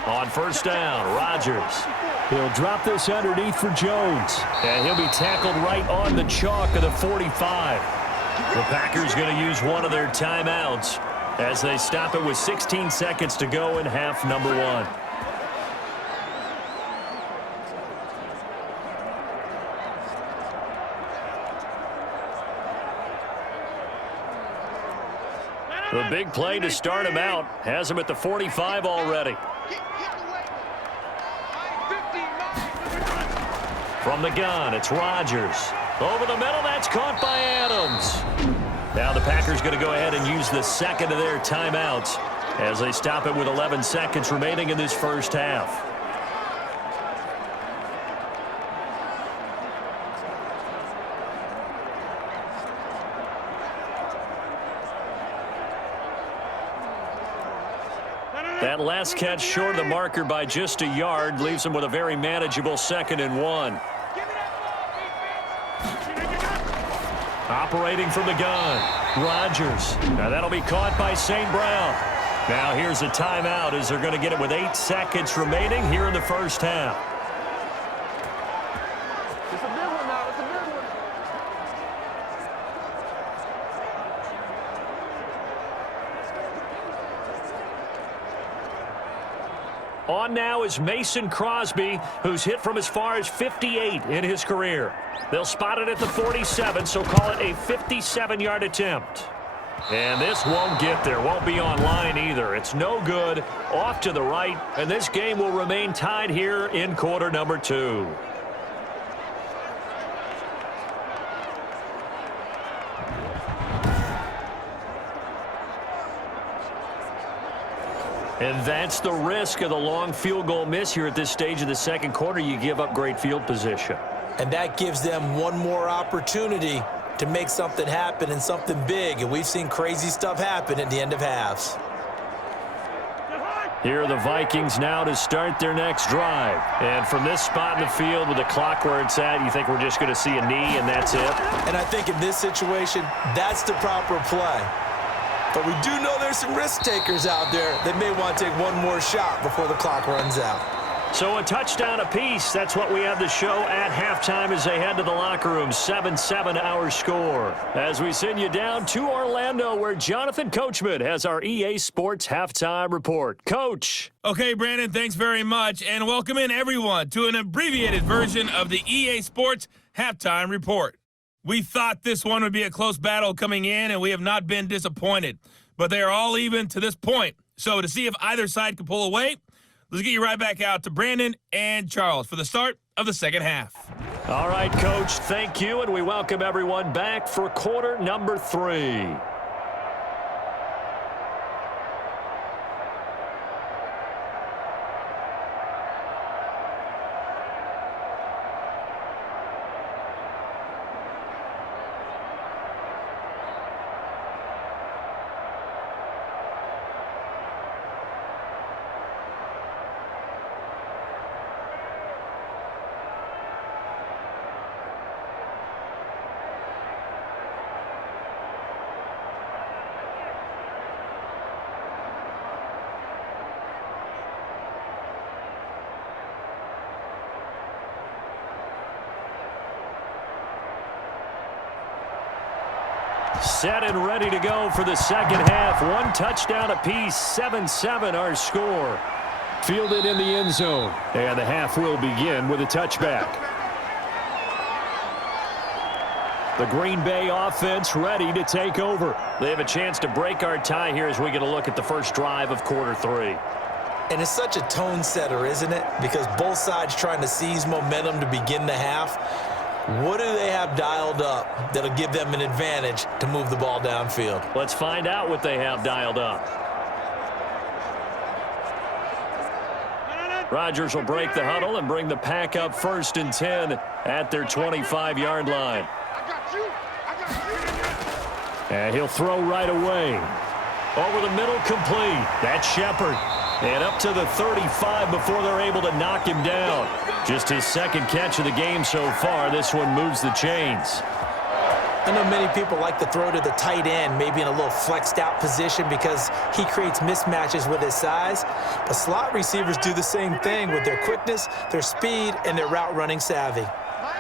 On first down, Rodgers. He'll drop this underneath for Jones. And he'll be tackled right on the chalk of the 45. The Packers going to use one of their timeouts as they stop it with 16 seconds to go in half number 1. The big play to start him out has him at the 45 already. From the gun, it's Rodgers. Over the middle, that's caught by Adams. Now the Packers going to go ahead and use the second of their timeouts as they stop it with 11 seconds remaining in this first half. That last catch short of the marker by just a yard leaves him with a very manageable 2nd and 1. Operating from the gun, Rodgers. Now that'll be caught by St. Brown. Now here's a timeout as they're going to get it with 8 seconds remaining here in the first half. It's a big one now. It's a big one. On now is Mason Crosby, who's hit from as far as 58 in his career. They'll spot it at the 47, so call it a 57-yard attempt. And this won't get there, won't be on line either. It's no good, off to the right, and this game will remain tied here in quarter number 2. And that's the risk of the long field goal miss here at this stage of the second quarter. You give up great field position. And that gives them one more opportunity to make something happen and something big. And we've seen crazy stuff happen at the end of halves. Here are the Vikings now to start their next drive. And from this spot in the field with the clock where it's at, you think we're just going to see a knee and that's it? And I think in this situation, that's the proper play. But we do know there's some risk takers out there that may want to take one more shot before the clock runs out. So a touchdown apiece. That's what we have to show at halftime as they head to the locker room. 7-7 our score. As we send you down to Orlando where Jonathan Coachman has our EA Sports halftime report. Coach. Okay, Brandon, thanks very much. And welcome in everyone to an abbreviated version of the EA Sports halftime report. We thought this one would be a close battle coming in, and we have not been disappointed. But they are all even to this point. So to see if either side can pull away, let's get you right back out to Brandon and Charles for the start of the second half. All right, Coach, thank you, and we welcome everyone back for quarter number 3. Set and ready to go for the second half. One touchdown apiece, 7-7 our score. Fielded in the end zone. And the half will begin with a touchback. The Green Bay offense ready to take over. They have a chance to break our tie here as we get a look at the first drive of quarter 3. And it's such a tone setter, isn't it? Because both sides trying to seize momentum to begin the half. What do they have dialed up that'll give them an advantage to move the ball downfield? Let's find out what they have dialed up. Rodgers will break the huddle and bring the pack up 1st and 10 at their 25-yard line. And he'll throw right away. Over the middle, complete. That's Shepard. And up to the 35 before they're able to knock him down. Just his 2nd catch of the game so far. This one moves the chains. I know many people like to throw to the tight end, maybe in a little flexed out position because he creates mismatches with his size. But slot receivers do the same thing with their quickness, their speed, and their route running savvy.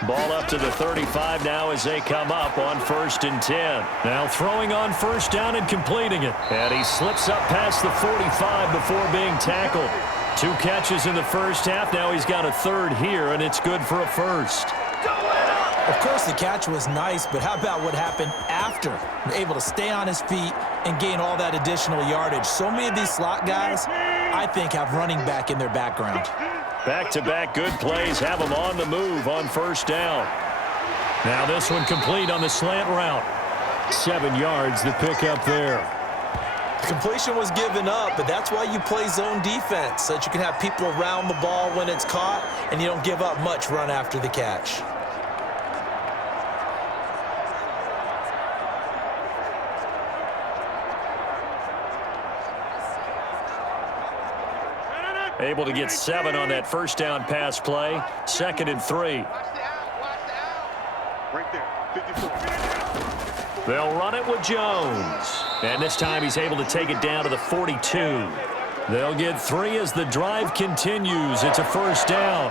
Ball up to the 35 now as they come up on 1st and 10. Now throwing on 1st down and completing it. And he slips up past the 45 before being tackled. 2 catches in the first half. Now he's got a 3rd here, and it's good for a 1st. Of course, the catch was nice, but how about what happened after? Able to stay on his feet and gain all that additional yardage. So many of these slot guys, I think, have running back in their background. Back-to-back good plays have them on the move on 1st down. Now this one complete on the slant route. 7 yards the pickup there. The completion was given up, but that's why you play zone defense, so that you can have people around the ball when it's caught, and you don't give up much run after the catch. Able to get 7 on that 1st down pass play. 2nd and 3. Right there, 54. They'll run it with Jones. And this time he's able to take it down to the 42. They'll get 3 as the drive continues. It's a 1st down.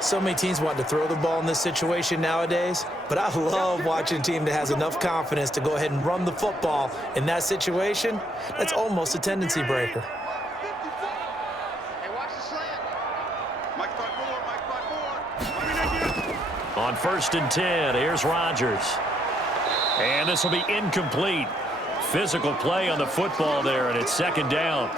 So many teams want to throw the ball in this situation nowadays, but I love watching a team that has enough confidence to go ahead and run the football in that situation. That's almost a tendency breaker. On 1st and 10, here's Rodgers. And this will be incomplete. Physical play on the football there, and it's 2nd down.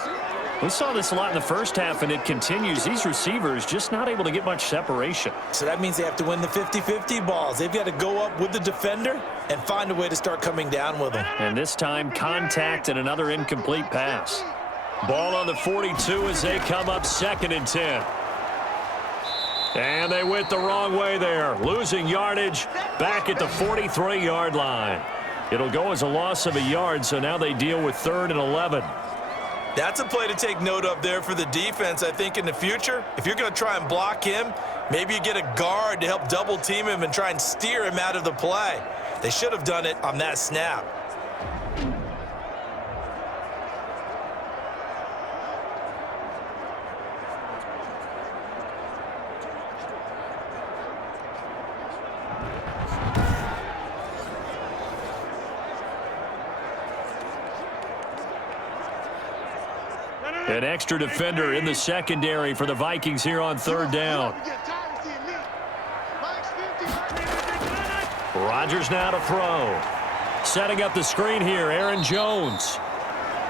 We saw this a lot in the first half, and it continues. These receivers just not able to get much separation. So that means they have to win the 50-50 balls. They've got to go up with the defender and find a way to start coming down with them. And this time, contact and another incomplete pass. Ball on the 42 as they come up 2nd and 10. And they went the wrong way there, losing yardage back at the 43-yard line. It'll go as a loss of a yard, so now they deal with 3rd and 11. That's a play to take note of there for the defense, I think, in the future. If you're going to try and block him, maybe you get a guard to help double team him and try and steer him out of the play. They should have done it on that snap. An extra defender in the secondary for the Vikings here on 3rd down. Rodgers now to throw. Setting up the screen here, Aaron Jones.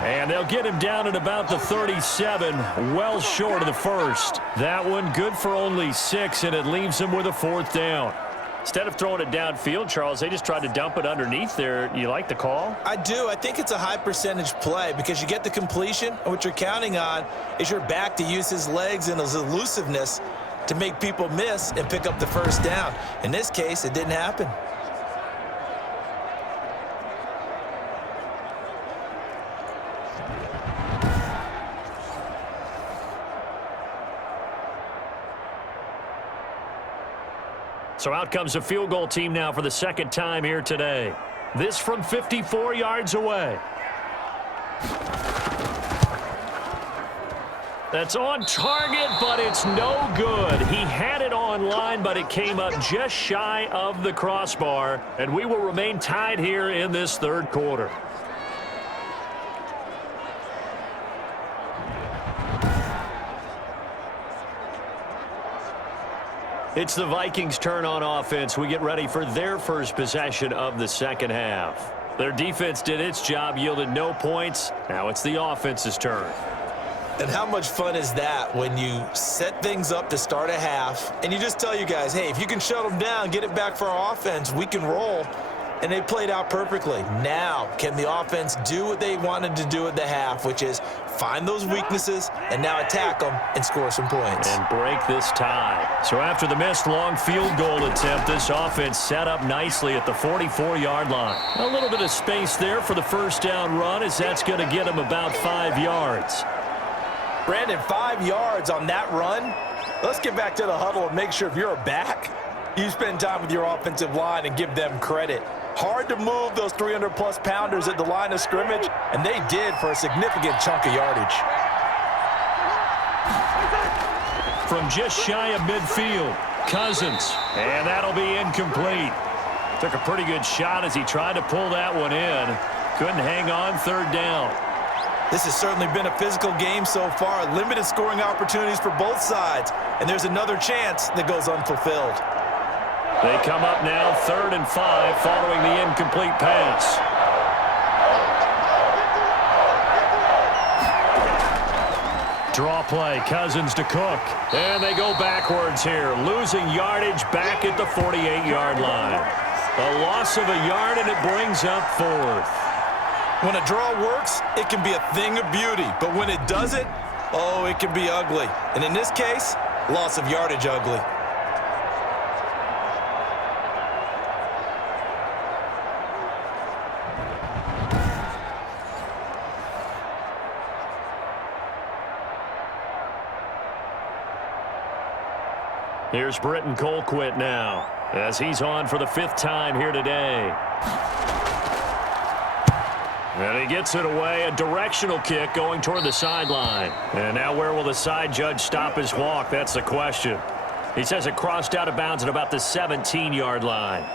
And they'll get him down at about the 37, well short of the 1st. That one good for only 6, and it leaves him with a 4th down. Instead of throwing it downfield, Charles, they just tried to dump it underneath there. You like the call? I do. I think it's a high percentage play because you get the completion, and what you're counting on is your back to use his legs and his elusiveness to make people miss and pick up the 1st down. In this case, it didn't happen. So out comes a field goal team now for the 2nd time here today. This from 54 yards away. That's on target, but it's no good. He had it on line, but it came up just shy of the crossbar. And we will remain tied here in this 3rd quarter. It's the Vikings' turn on offense. We get ready for their first possession of the 2nd half. Their defense did its job, yielded no points. Now it's the offense's turn. And how much fun is that when you set things up to start a half and you just tell you guys, hey, if you can shut them down, get it back for our offense, we can roll. and they played out perfectly. Now, can the offense do what they wanted to do at the half, which is find those weaknesses and now attack them and score some points. And break this tie. So after the missed long field goal attempt, this offense set up nicely at the 44-yard line. A little bit of space there for the first down run, as that's going to get them about 5 yards. Brandon, 5 yards on that run. Let's get back to the huddle and make sure if you're a back, you spend time with your offensive line and give them credit. Hard to move those 300-plus pounders at the line of scrimmage, and they did for a significant chunk of yardage. From just shy of midfield, Cousins, and that'll be incomplete. Took a pretty good shot as he tried to pull that one in. Couldn't hang on, third down. This has certainly been a physical game so far. Limited scoring opportunities for both sides, and there's another chance that goes unfulfilled. They come up now 3rd and 5 following the incomplete pass. Draw play, Cousins to Cook. And they go backwards here, losing yardage back at the 48-yard line. A loss of a yard, and it brings up 4th. When a draw works, it can be a thing of beauty. But when it doesn't, oh, it can be ugly. And in this case, loss of yardage ugly. Here's Britton Colquitt now, as he's on for the 5th time here today. And he gets it away, a directional kick going toward the sideline. And now where will the side judge stop his walk? That's the question. He says it crossed out of bounds at about the 17-yard line.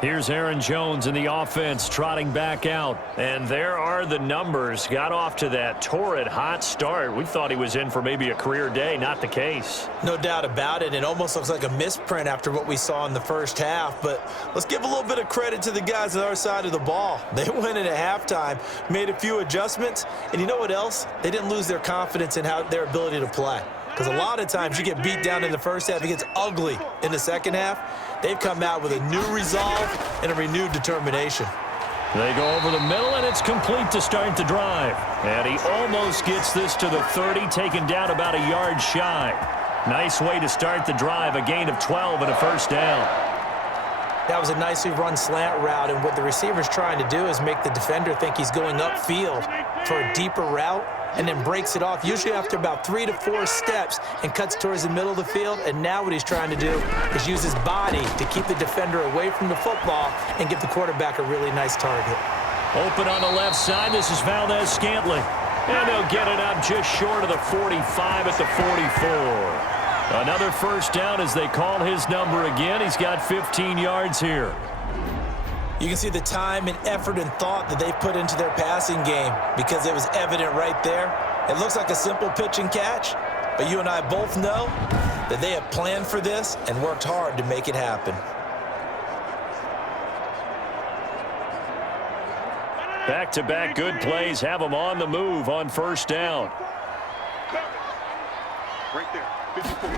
Here's Aaron Jones in the offense trotting back out. And there are the numbers. Got off to that torrid hot start. We thought he was in for maybe a career day. Not the case. No doubt about it. It almost looks like a misprint after what we saw in the first half. But let's give a little bit of credit to the guys on our side of the ball. They went in at halftime, made a few adjustments. And you know what else? They didn't lose their confidence in their ability to play. Because a lot of times you get beat down in the first half, it gets ugly in the second half. They've come out with a new resolve and a renewed determination. They go over the middle, and it's complete to start the drive. And he almost gets this to the 30, taken down about a yard shy. Nice way to start the drive, a gain of 12 and a first down. That was a nicely run slant route, and what the receiver's trying to do is make the defender think he's going upfield for a deeper route, and then breaks it off, usually after about 3 to 4 steps, and cuts towards the middle of the field. And now what he's trying to do is use his body to keep the defender away from the football and give the quarterback a really nice target. Open on the left side, this is Valdez-Scantling. And they'll get it up just short of the 45 at the 44. Another first down as they call his number again. He's got 15 yards here. You can see the time and effort and thought that they've put into their passing game because it was evident right there. It looks like a simple pitch and catch, but you and I both know that they have planned for this and worked hard to make it happen. Back-to-back good plays have them on the move on first down. Right there. 54.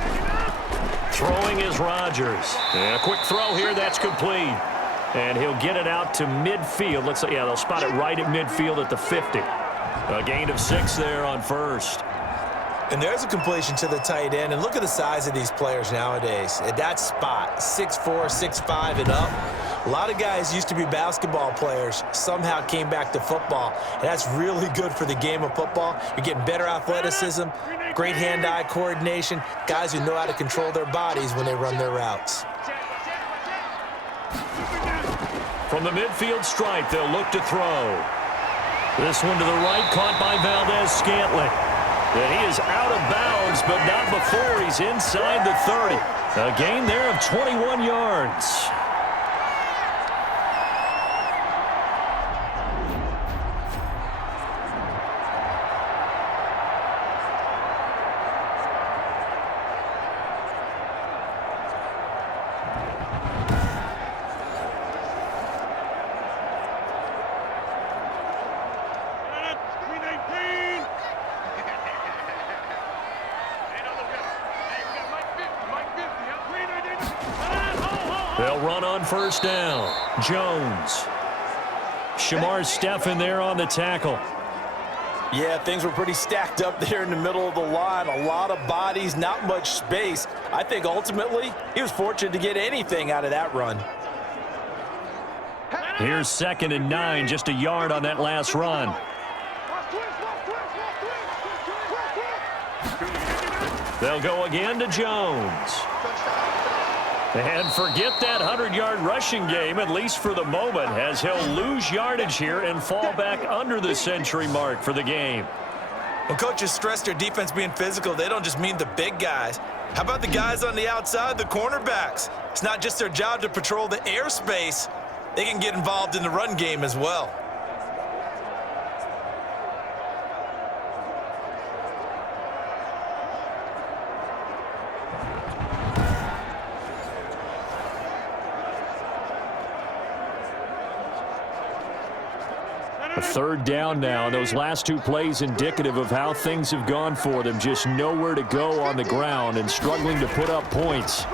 Throwing is Rodgers. And a quick throw here, that's complete. And he'll get it out to midfield. Looks like, yeah, they'll spot it right at midfield at the 50. A gain of 6 there on first. And there's a completion to the tight end. And look at the size of these players nowadays. At that spot, 6'4", 6'5", and up. A lot of guys used to be basketball players, somehow came back to football. And that's really good for the game of football. You're getting better athleticism, great hand-eye coordination, guys who know how to control their bodies when they run their routes. From the midfield stripe, they'll look to throw. This one to the right, caught by Valdez-Scantling. And he is out of bounds, but not before he's inside the 30. A gain there of 21 yards. They'll run on first down. Jones. Shamar Stephen there on the tackle. Yeah, things were pretty stacked up there in the middle of the line. A lot of bodies, not much space. I think ultimately he was fortunate to get anything out of that run. Here's 2nd and 9, just a yard on that last run. They'll go again to Jones. And forget that 100-yard rushing game, at least for the moment, as he'll lose yardage here and fall back under the century mark for the game. When coaches stress their defense being physical, they don't just mean the big guys. How about the guys on the outside, the cornerbacks? It's not just their job to patrol the airspace. They can get involved in the run game as well. A 3rd down now. Those last 2 plays indicative of how things have gone for them. Just nowhere to go on the ground and struggling to put up points.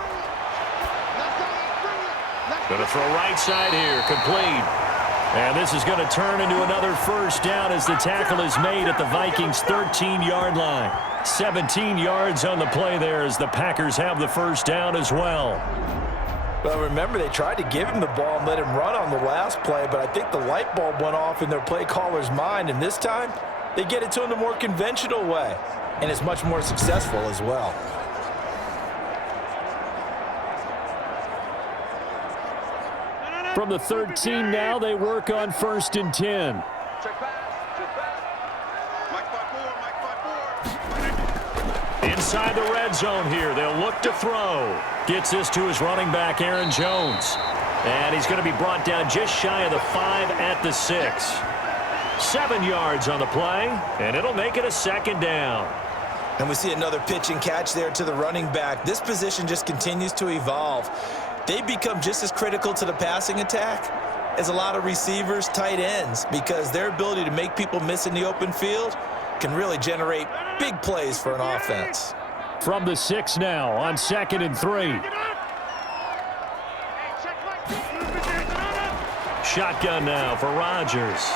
Going to throw right side here. Complete. And this is going to turn into another first down as the tackle is made at the Vikings' 13-yard line. 17 yards on the play there as the Packers have the first down as well. Well, remember, they tried to give him the ball and let him run on the last play, but I think the light bulb went off in their play caller's mind, and this time they get it to him the more conventional way, and it's much more successful as well. From the 13 now, they work on 1st and 10. Inside the red zone here, they'll look to throw. Gets this to his running back, Aaron Jones. And he's going to be brought down just shy of the 5 at the 6. 7 yards on the play, and it'll make it a 2nd down. And we see another pitch and catch there to the running back. This position just continues to evolve. They become just as critical to the passing attack as a lot of receivers, tight ends, because their ability to make people miss in the open field can really generate big plays for an offense. From the 6 now on 2nd and 3. Shotgun now for Rodgers.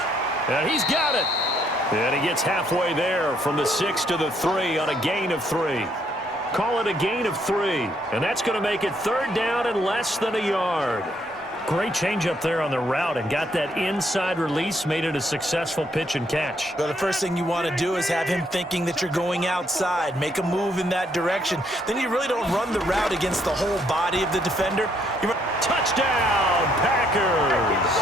And he's got it. And he gets halfway there from the 6 to the 3 on a gain of 3. Call it a gain of 3. And that's going to make it 3rd down and less than a yard. Great change up there on the route and got that inside release, made it a successful pitch and catch. But the first thing you want to do is have him thinking that you're going outside, make a move in that direction. Then you really don't run the route against the whole body of the defender. Touchdown, Packers!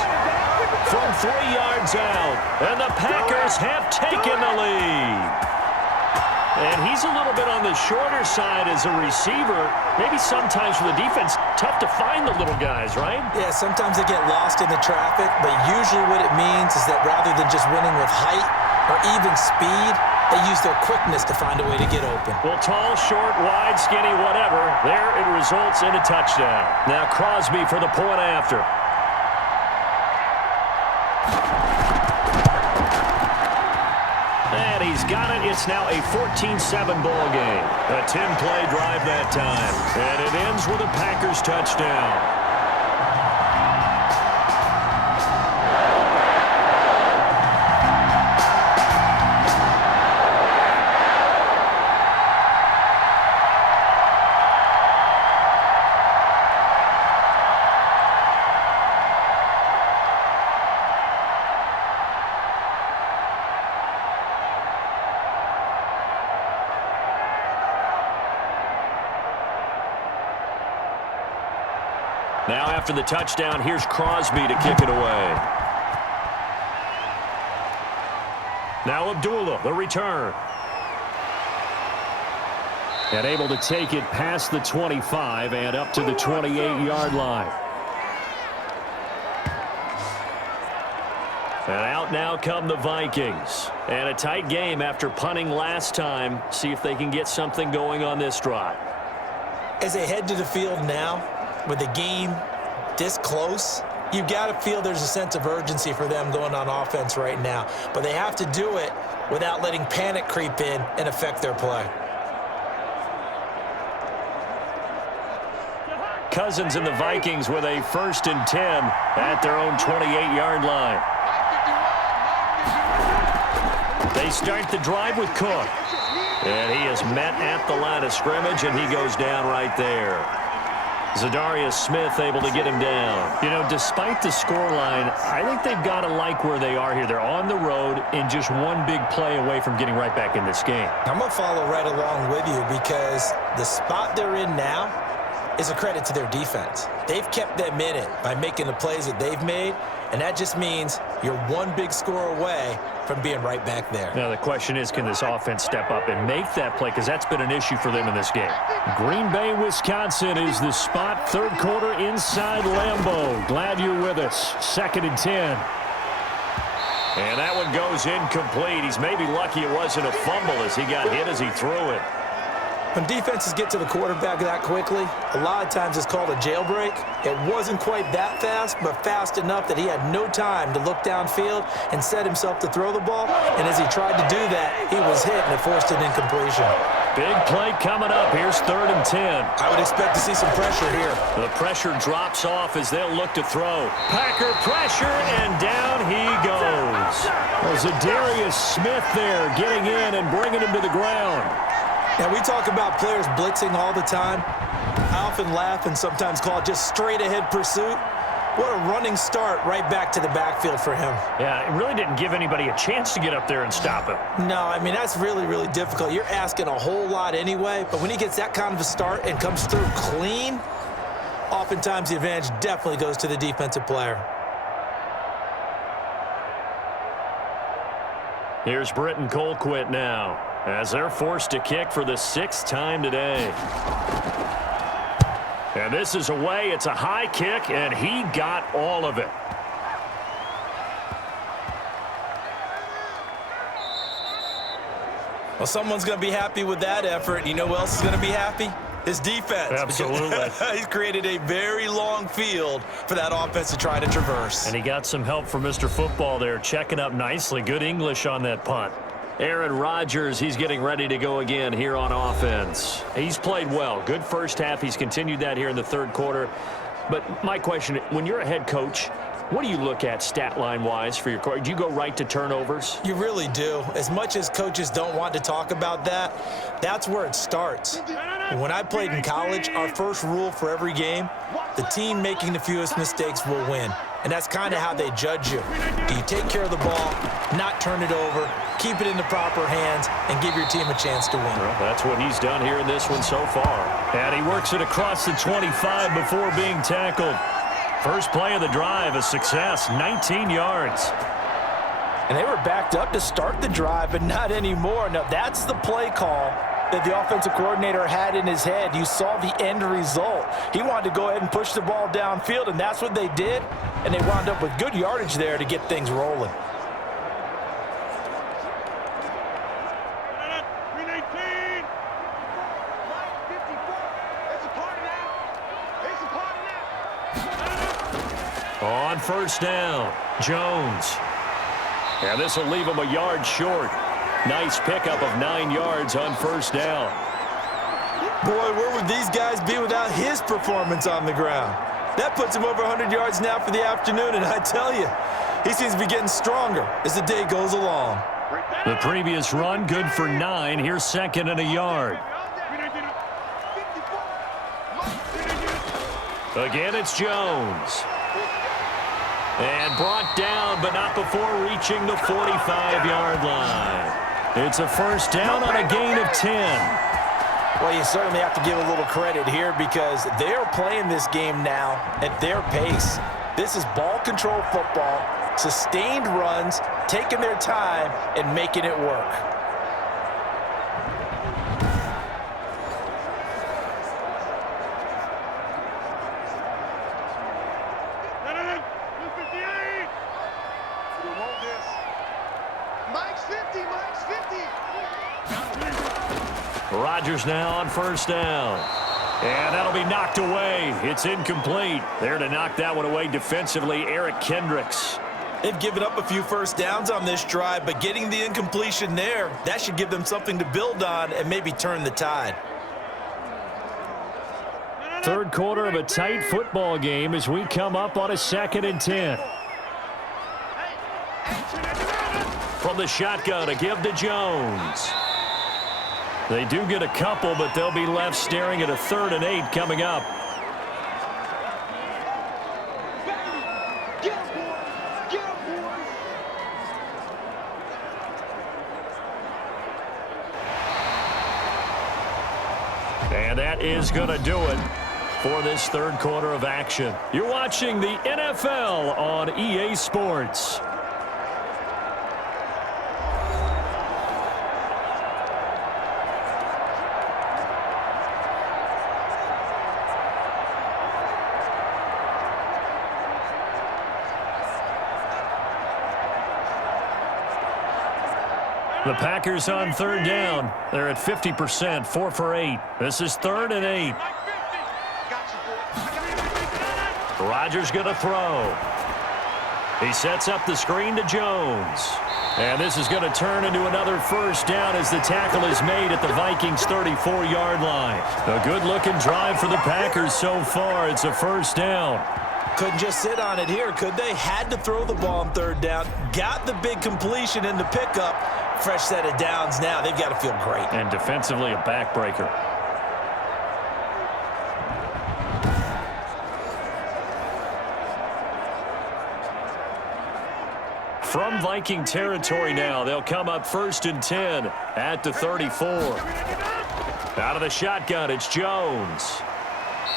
From 3 yards out, and the Packers have taken the lead. And he's a little bit on the shorter side as a receiver. Maybe sometimes for the defense, tough to find the little guys, right? Yeah, sometimes they get lost in the traffic, but usually what it means is that rather than just winning with height or even speed, they use their quickness to find a way to get open. Well, tall, short, wide, skinny, whatever, there it results in a touchdown. Now Crosby for the point after. And he's got it. It's now a 14-7 ball game. A 10-play drive that time. And it ends with a Packers touchdown. Now after the touchdown, here's Crosby to kick it away. Now Abdullah, the return. And able to take it past the 25 and up to the 28-yard line. And out now come the Vikings. And a tight game after punting last time. See if they can get something going on this drive. As they head to the field now, with the game this close, you've got to feel there's a sense of urgency for them going on offense right now. But they have to do it without letting panic creep in and affect their play. Cousins and the Vikings with a 1st and 10 at their own 28-yard line. They start the drive with Cook. And he is met at the line of scrimmage, and he goes down right there. Zadarius Smith able to get him down. You know, despite the scoreline, I think they've got to like where they are here. They're on the road and just one big play away from getting right back in this game. I'm going to follow right along with you because the spot they're in now is a credit to their defense. They've kept them in it by making the plays that they've made, and that just means you're one big score away from being right back there. Now, the question is, can this offense step up and make that play? Because that's been an issue for them in this game. Green Bay, Wisconsin is the spot. 3rd quarter inside Lambeau. Glad you're with us. 2nd and 10. And that one goes incomplete. He's maybe lucky it wasn't a fumble as he got hit as he threw it. When defenses get to the quarterback that quickly, a lot of times it's called a jailbreak. It wasn't quite that fast, but fast enough that he had no time to look downfield and set himself to throw the ball. And as he tried to do that, he was hit and it forced an incompletion. Big play coming up. Here's 3rd and 10. I would expect to see some pressure here. The pressure drops off as they'll look to throw. Packer pressure, and down he goes. Zadarius Smith there getting in and bringing him to the ground. Now, we talk about players blitzing all the time. I often laugh and sometimes call it just straight-ahead pursuit. What a running start right back to the backfield for him. Yeah, it really didn't give anybody a chance to get up there and stop him. No, I mean, that's really, really difficult. You're asking a whole lot anyway, but when he gets that kind of a start and comes through clean, oftentimes the advantage definitely goes to the defensive player. Here's Britton Colquitt now, as they're forced to kick for the 6th time today. And this is away. It's a high kick, and he got all of it. Well, someone's going to be happy with that effort. You know who else is going to be happy? His defense. Absolutely. He's created a very long field for that offense to try to traverse. And he got some help from Mr. Football there, checking up nicely. Good English on that punt. Aaron Rodgers, he's getting ready to go again here on offense. He's played well. Good first half. He's continued that here in the 3rd quarter. But my question, when you're a head coach, what do you look at stat line-wise for your coach? Do you go right to turnovers? You really do. As much as coaches don't want to talk about that, that's where it starts. When I played in college, our first rule for every game, the team making the fewest mistakes will win. And that's kind of how they judge you. Do you take care of the ball, not turn it over, keep it in the proper hands, and give your team a chance to win? Well, that's what he's done here in this one so far. And he works it across the 25 before being tackled. First play of the drive, a success, 19 yards. And they were backed up to start the drive, but not anymore. Now, that's the play call that the offensive coordinator had in his head. You saw the end result. He wanted to go ahead and push the ball downfield, and that's what they did. And they wound up with good yardage there to get things rolling. On first down, Jones. And this will leave him a yard short. Nice pickup of 9 yards on first down. Boy, where would these guys be without his performance on the ground? That puts him over 100 yards now for the afternoon, and I tell you, he seems to be getting stronger as the day goes along. The previous run, good for 9. Here's 2nd and a yard. Again, it's Jones. And brought down, but not before reaching the 45-yard line. It's a first down on a gain of 10. Well, you certainly have to give a little credit here because they're playing this game now at their pace. This is ball control football, sustained runs, taking their time and making it work. Rodgers now on first down. And that'll be knocked away. It's incomplete. There to knock that one away defensively, Eric Kendricks. They've given up a few first downs on this drive, but getting the incompletion there, that should give them something to build on and maybe turn the tide. Third quarter of a tight football game as we come up on a 2nd and 10. From the shotgun, a give to Jones. They do get a couple, but they'll be left staring at a 3rd and 8 coming up. And that is going to do it for this third quarter of action. You're watching the NFL on EA Sports. The Packers on 3rd down. They're at 50%, 4 for 8. This is 3rd and 8. Rodgers going to throw. He sets up the screen to Jones. And this is going to turn into another first down as the tackle is made at the Vikings' 34-yard line. A good-looking drive for the Packers so far. It's a first down. Couldn't just sit on it here, could they? Had to throw the ball on 3rd down. Got the big completion in the pickup. Fresh set of downs now. They've got to feel great. And defensively, a backbreaker. From Viking territory now, they'll come up 1st and 10 at the 34. Out of the shotgun, it's Jones.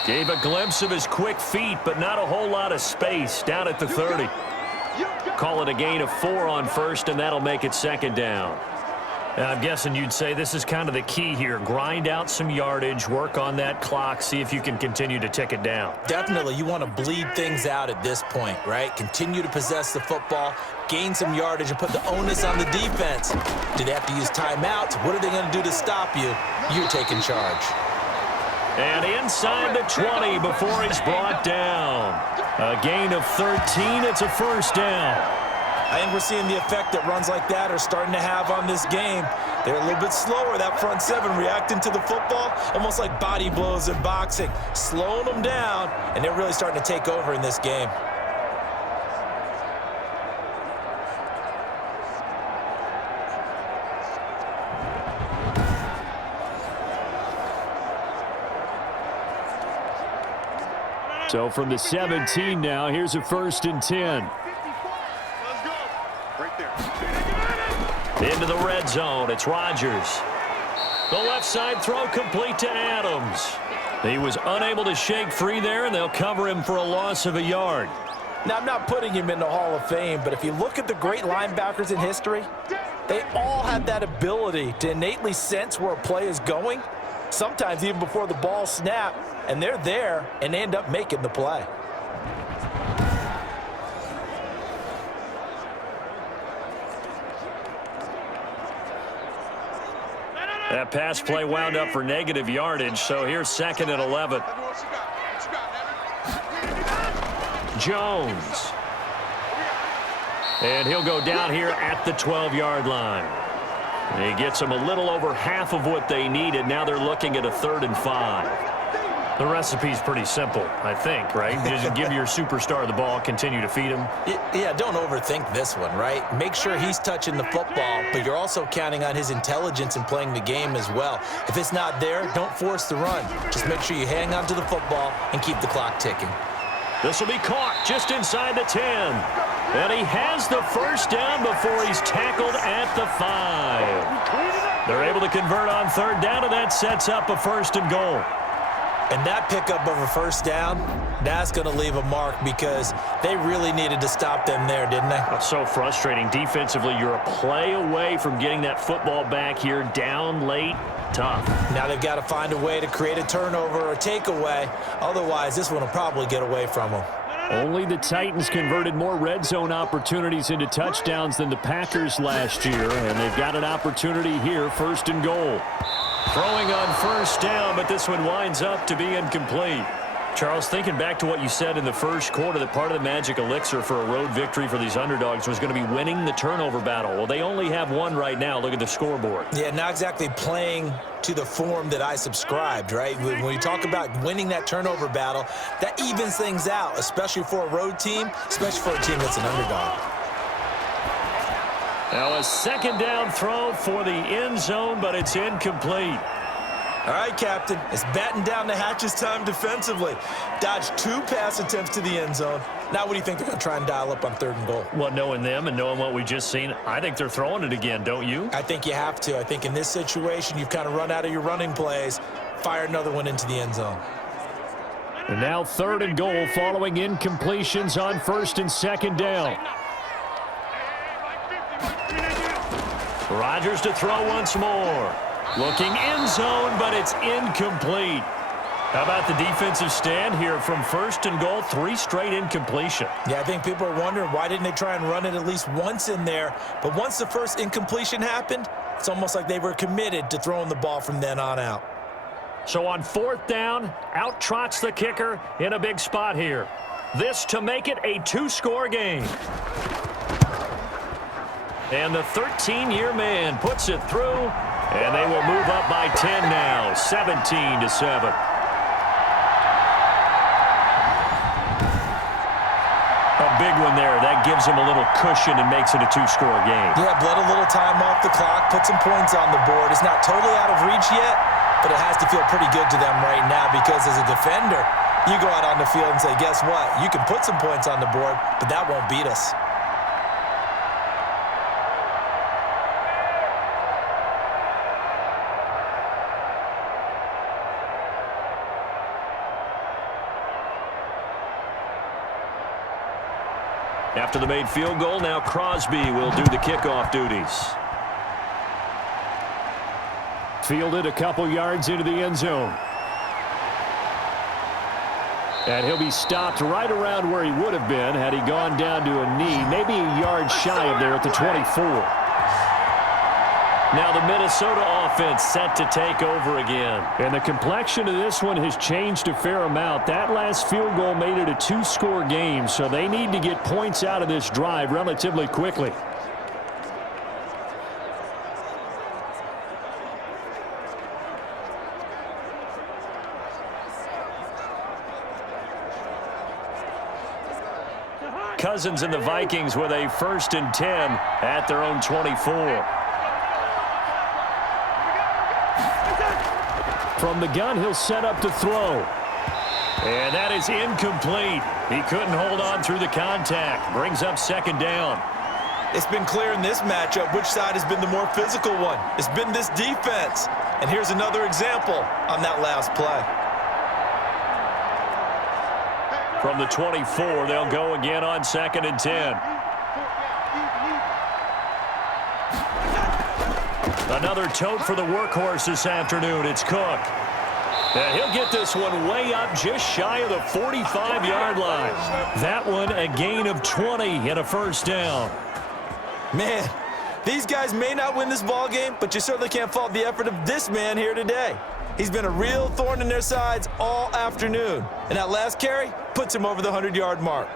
Gave a glimpse of his quick feet, but not a whole lot of space down at the 30. Call it a gain of 4 on 1st, and that'll make it 2nd down. And I'm guessing you'd say this is kind of the key here. Grind out some yardage, work on that clock, see if you can continue to tick it down. Definitely, you want to bleed things out at this point, right? Continue to possess the football, gain some yardage, and put the onus on the defense. Do they have to use timeouts? What are they going to do to stop you? You're taking charge. And inside the 20 before he's brought down. A gain of 13. It's a first down. I think we're seeing the effect that runs like that are starting to have on this game. They're a little bit slower, that front 7, reacting to the football, almost like body blows in boxing, slowing them down, and they're really starting to take over in this game. So from the 17 now, here's a 1st and 10. Into the red zone, it's Rodgers. The left side throw complete to Adams. He was unable to shake free there, and they'll cover him for a loss of a yard. Now, I'm not putting him in the Hall of Fame, but if you look at the great linebackers in history, they all have that ability to innately sense where a play is going, sometimes even before the ball snaps, and they're there and end up making the play. That pass play wound up for negative yardage, so here's 2nd and 11. Jones. And he'll go down here at the 12-yard line. He gets them a little over half of what they needed. Now they're looking at a 3rd and 5. The recipe's pretty simple, I think, right? Just give your superstar the ball, continue to feed him. Yeah, don't overthink this one, right? Make sure he's touching the football, but you're also counting on his intelligence in playing the game as well. If it's not there, don't force the run. Just make sure you hang on to the football and keep the clock ticking. This will be caught just inside the 10. And he has the first down before he's tackled at the 5. They're able to convert on 3rd down, and that sets up a 1st and goal. And that pickup of a first down, that's going to leave a mark because they really needed to stop them there, didn't they? That's so frustrating. Defensively, you're a play away from getting that football back here down late. Tough. Now they've got to find a way to create a turnover or a takeaway. Otherwise, this one will probably get away from them. Only the Titans converted more red zone opportunities into touchdowns than the Packers last year, and they've got an opportunity here, 1st and goal. Throwing on 1st down, but this one winds up to be incomplete. Charles, thinking back to what you said in the first quarter, that part of the magic elixir for a road victory for these underdogs was going to be winning the turnover battle. Well, they only have one right now. Look at the scoreboard. Yeah, not exactly playing to the form that I subscribed, right? When you talk about winning that turnover battle, that evens things out, especially for a road team, especially for a team that's an underdog. Now a second down throw for the end zone, but it's incomplete. All right, Captain, it's batten down the hatches time defensively. Dodged 2 pass attempts to the end zone. Now what do you think they're going to try and dial up on 3rd and goal? Well, knowing them and knowing what we just seen, I think they're throwing it again, don't you? I think you have to. I think in this situation, you've kind of run out of your running plays. Fire another one into the end zone. And now 3rd and goal following incompletions on 1st and 2nd down. Rodgers to throw once more. Looking end zone, but it's incomplete. How about the defensive stand here from 1st and goal? 3 straight incompletion. Yeah, I think people are wondering why didn't they try and run it at least once in there. But once the first incompletion happened, it's almost like they were committed to throwing the ball from then on out. So on 4th down, out trots the kicker in a big spot here. This to make it a 2-score game. And the 13-year man puts it through. And they will move up by 10 now, 17-7. A big one there. That gives them a little cushion and makes it a 2-score game. Yeah, bled a little time off the clock, put some points on the board. It's not totally out of reach yet, but it has to feel pretty good to them right now because as a defender, you go out on the field and say, guess what? You can put some points on the board, but that won't beat us. After the made field goal, now Crosby will do the kickoff duties. Fielded a couple yards into the end zone. And he'll be stopped right around where he would have been had he gone down to a knee, maybe a yard shy of there at the 24. Now the Minnesota offense set to take over again. And the complexion of this one has changed a fair amount. That last field goal made it a 2-score game, so they need to get points out of this drive relatively quickly. Cousins and the Vikings with a 1st and 10 at their own 24. From the gun, he'll set up to throw. And that is incomplete. He couldn't hold on through the contact. Brings up 2nd down. It's been clear in this matchup which side has been the more physical one. It's been this defense. And here's another example on that last play. From the 24, they'll go again on 2nd and 10. Another tote for the workhorse this afternoon. It's Cook. And he'll get this one way up just shy of the 45-yard line. That one a gain of 20 and a 1st down. Man, these guys may not win this ball game, but you certainly can't fault the effort of this man here today. He's been a real thorn in their sides all afternoon. And that last carry puts him over the 100-yard mark.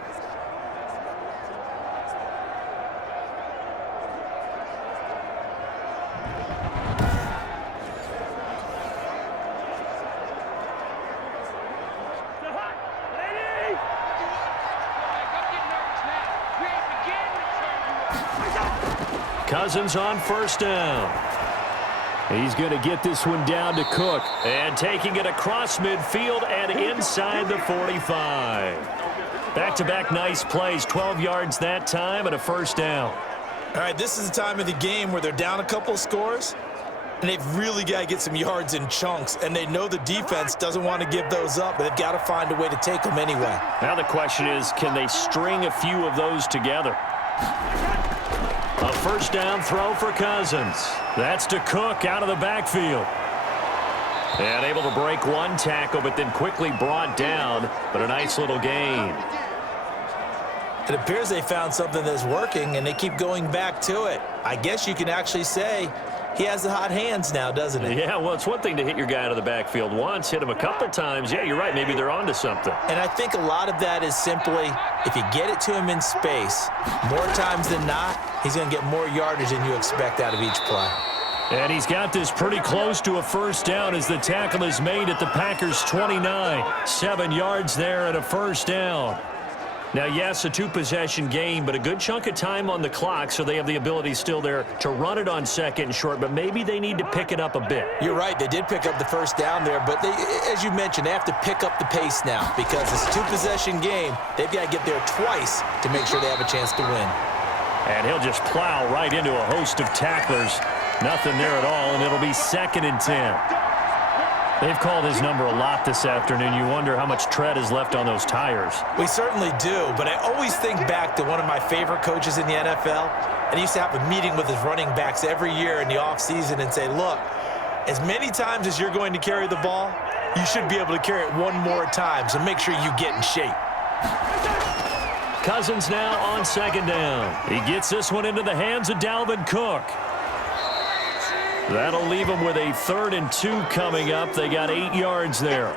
Cousins on 1st down. He's going to get this one down to Cook. And taking it across midfield and inside the 45. Back-to-back nice plays. 12 yards that time and a 1st down. All right, this is the time of the game where they're down a couple of scores, and they've really got to get some yards in chunks, and they know the defense doesn't want to give those up, but they've got to find a way to take them anyway. Now the question is, can they string a few of those together? A 1st down throw for Cousins. That's to Cook out of the backfield. And able to break one tackle, but then quickly brought down, but a nice little gain. It appears they found something that's working, and they keep going back to it. I guess you can actually say he has the hot hands now, doesn't he? Yeah, well, it's one thing to hit your guy out of the backfield once, hit him a couple times. Yeah, you're right. Maybe they're onto something. And I think a lot of that is simply if you get it to him in space, more times than not, he's going to get more yardage than you expect out of each play. And he's got this pretty close to a first down as the tackle is made at the Packers' 29. 7 yards there and a first down. Now, yes, a 2-possession game, but a good chunk of time on the clock, so they have the ability still there to run it on second and short, but maybe they need to pick it up a bit. You're right. They did pick up the first down there, but they, as you mentioned, they have to pick up the pace now because it's a 2-possession game. They've got to get there twice to make sure they have a chance to win. And he'll just plow right into a host of tacklers. Nothing there at all, and it'll be 2nd and 10. They've called his number a lot this afternoon. You wonder how much tread is left on those tires. We certainly do, but I always think back to one of my favorite coaches in the NFL, and he used to have a meeting with his running backs every year in the offseason and say, look, as many times as you're going to carry the ball, you should be able to carry it one more time, so make sure you get in shape. Cousins now on 2nd down. He gets this one into the hands of Dalvin Cook. That'll leave them with a 3rd and 2 coming up. They got 8 yards there.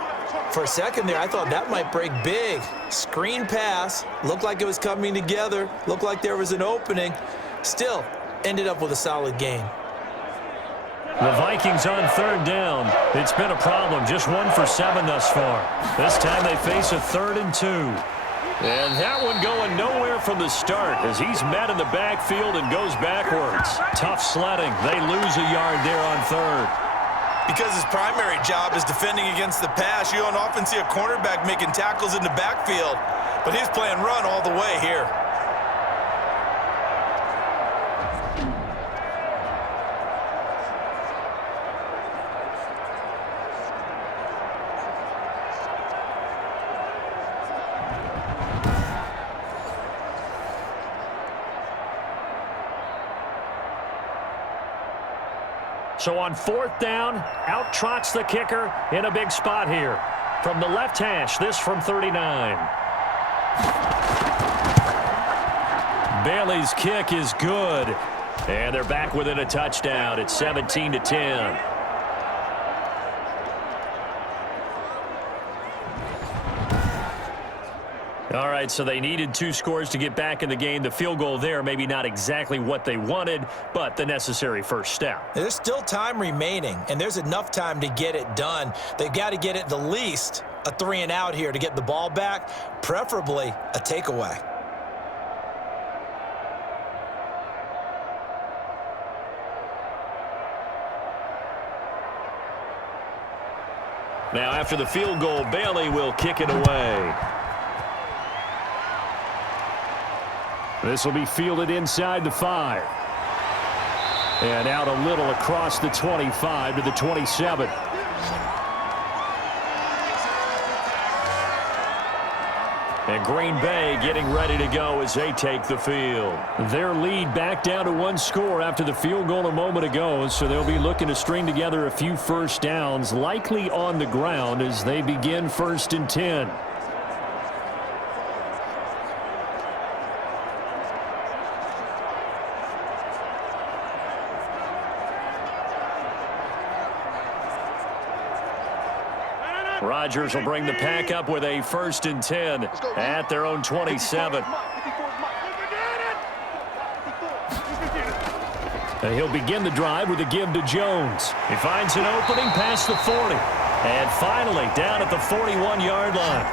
For a second there, I thought that might break big. Screen pass. Looked like it was coming together. Looked like there was an opening. Still, ended up with a solid gain. The Vikings on 3rd down. It's been a problem. Just 1 for 7 thus far. This time they face a 3rd and 2. And that one going nowhere from the start as he's met in the backfield and goes backwards. Tough sledding. They lose a yard there on 3rd. Because his primary job is defending against the pass, you don't often see a cornerback making tackles in the backfield. But he's playing run all the way here. So on 4th down, out trots the kicker in a big spot here. From the left hash, this from 39. Bailey's kick is good. And they're back within a touchdown. It's 17-10. All right, so they needed 2 scores to get back in the game. The field goal there, maybe not exactly what they wanted, but the necessary first step. There's still time remaining, and there's enough time to get it done. They've got to get at the least a 3 and out here to get the ball back, preferably a takeaway. Now, after the field goal, Bailey will kick it away. This will be fielded inside the 5. And out a little across the 25 to the 27. And Green Bay getting ready to go as they take the field. Their lead back down to 1 score after the field goal a moment ago, so they'll be looking to string together a few first downs, likely on the ground as they begin 1st and 10. Rodgers will bring the pack up with a 1st and 10 at their own 27. And he'll begin the drive with a give to Jones. He finds an opening past the 40. And finally down at the 41-yard line.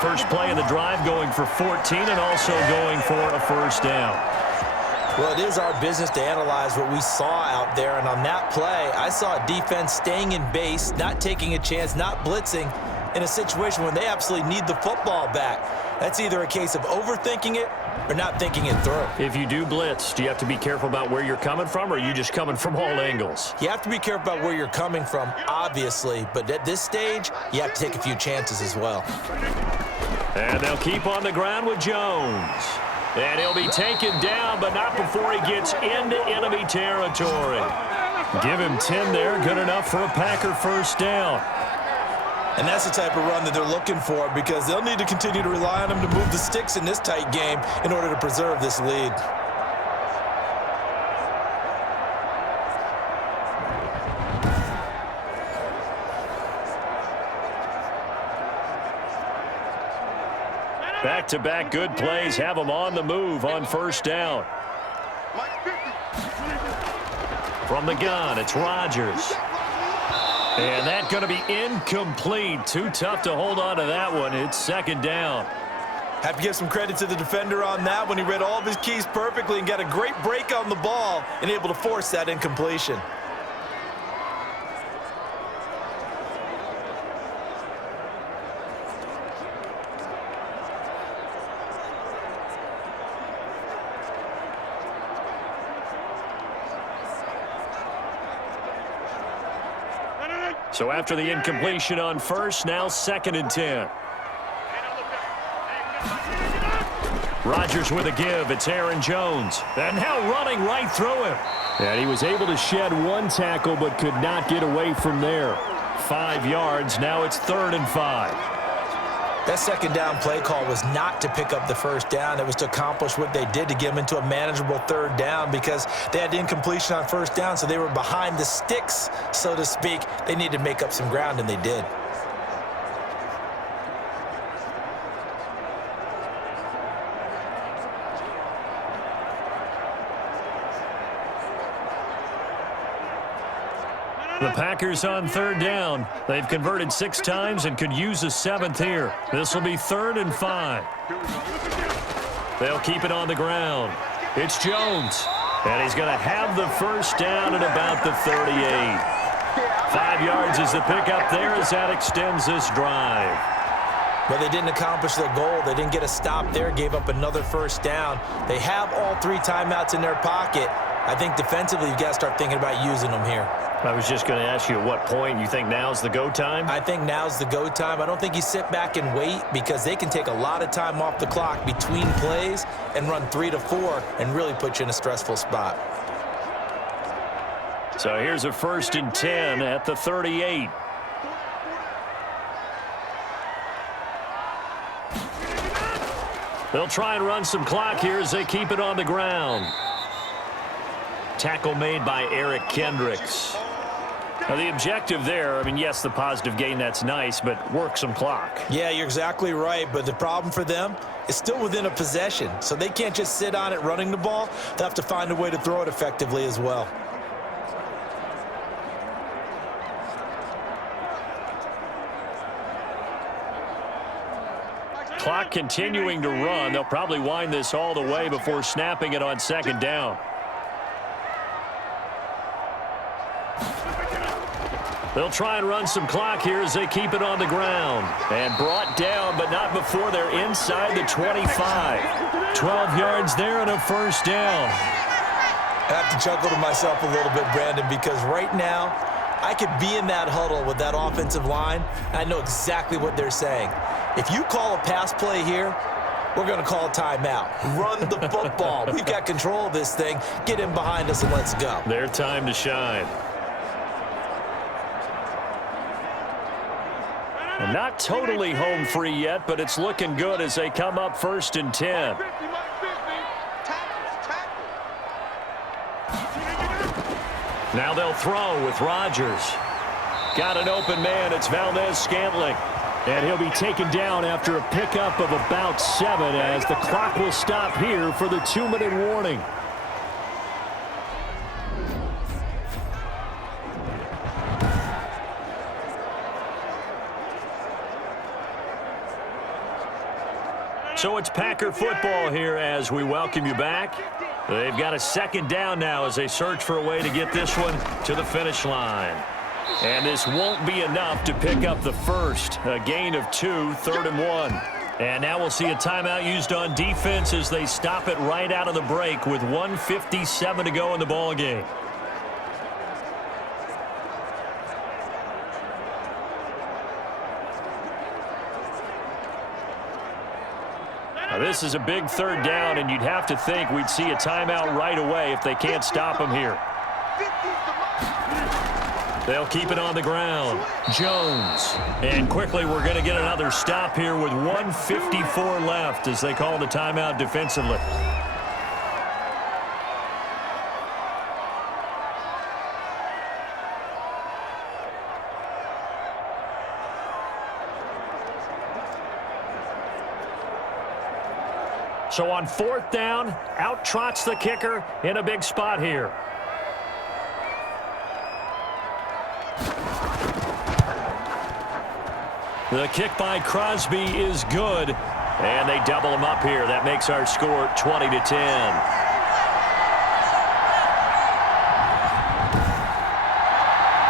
First play of the drive going for 14 and also going for a first down. Well, it is our business to analyze what we saw out there, and on that play, I saw a defense staying in base, not taking a chance, not blitzing in a situation when they absolutely need the football back. That's either a case of overthinking it or not thinking it through. If you do blitz, do you have to be careful about where you're coming from, or are you just coming from all angles? You have to be careful about where you're coming from, obviously, but at this stage, you have to take a few chances as well. And they'll keep on the ground with Jones. And he'll be taken down, but not before he gets into enemy territory. Give him 10 there, good enough for a Packer first down. And that's the type of run that they're looking for because they'll need to continue to rely on him to move the sticks in this tight game in order to preserve this lead. Back-to-back good plays have them on the move on first down. From the gun, it's Rodgers. And that's going to be incomplete. Too tough to hold on to that one. It's second down. Have to give some credit to the defender on that one. He read all of his keys perfectly and got a great break on the ball and able to force that incompletion. So after the incompletion on first, now 2nd and 10. Rodgers with a give. It's Aaron Jones. And now running right through him. And he was able to shed one tackle but could not get away from there. 5 yards. Now it's 3rd and 5. That second down play call was not to pick up the first down. It was to accomplish what they did to get them into a manageable 3rd down because they had incompletion on first down, so they were behind the sticks, so to speak. They needed to make up some ground, and they did. The Packers on 3rd down. They've converted 6 times and could use a 7th here. This will be 3rd and 5. They'll keep it on the ground. It's Jones. And he's going to have the first down at about the 38. 5 yards is the pickup there as that extends this drive. But they didn't accomplish their goal. They didn't get a stop there, gave up another first down. They have all 3 timeouts in their pocket. I think defensively you've got to start thinking about using them here. I was just going to ask you at what point you think now's the go time? I think now's the go time. I don't think you sit back and wait because they can take a lot of time off the clock between plays and run 3 to 4 and really put you in a stressful spot. So here's a 1st and 10 at the 38. They'll try and run some clock here as they keep it on the ground. Tackle made by Eric Kendricks. Now the objective there, I mean, yes, the positive gain, that's nice, but work some clock. Yeah, you're exactly right, but the problem for them is still within a possession, so they can't just sit on it running the ball. They have to find a way to throw it effectively as well. Clock continuing to run. They'll probably wind this all the way before snapping it on 2nd down. They'll try and run some clock here as they keep it on the ground. And brought down, but not before they're inside the 25. 12 yards there and a first down. I have to chuckle to myself a little bit, Brandon, because right now I could be in that huddle with that offensive line. And I know exactly what they're saying. If you call a pass play here, we're going to call a timeout. Run the football. We've got control of this thing. Get in behind us and let's go. Their time to shine. And not totally home free yet, but it's looking good as they come up 1st and 10. Now they'll throw with Rodgers. Got an open man. It's Valdez-Scantling. And he'll be taken down after a pickup of about 7 as the clock will stop here for the 2-minute warning. So it's Packer football here as we welcome you back. They've got a 2nd down now as they search for a way to get this one to the finish line. And this won't be enough to pick up the first. A gain of 2, 3rd and 1. And now we'll see a timeout used on defense as they stop it right out of the break with 1:57 to go in the ball game. Now this is a big 3rd down, and you'd have to think we'd see a timeout right away if they can't stop them here. They'll keep it on the ground. Jones. And quickly we're going to get another stop here with 1:54 left as they call the timeout defensively. So on 4th down, out trots the kicker in a big spot here. The kick by Crosby is good, and they double him up here. That makes our score 20-10.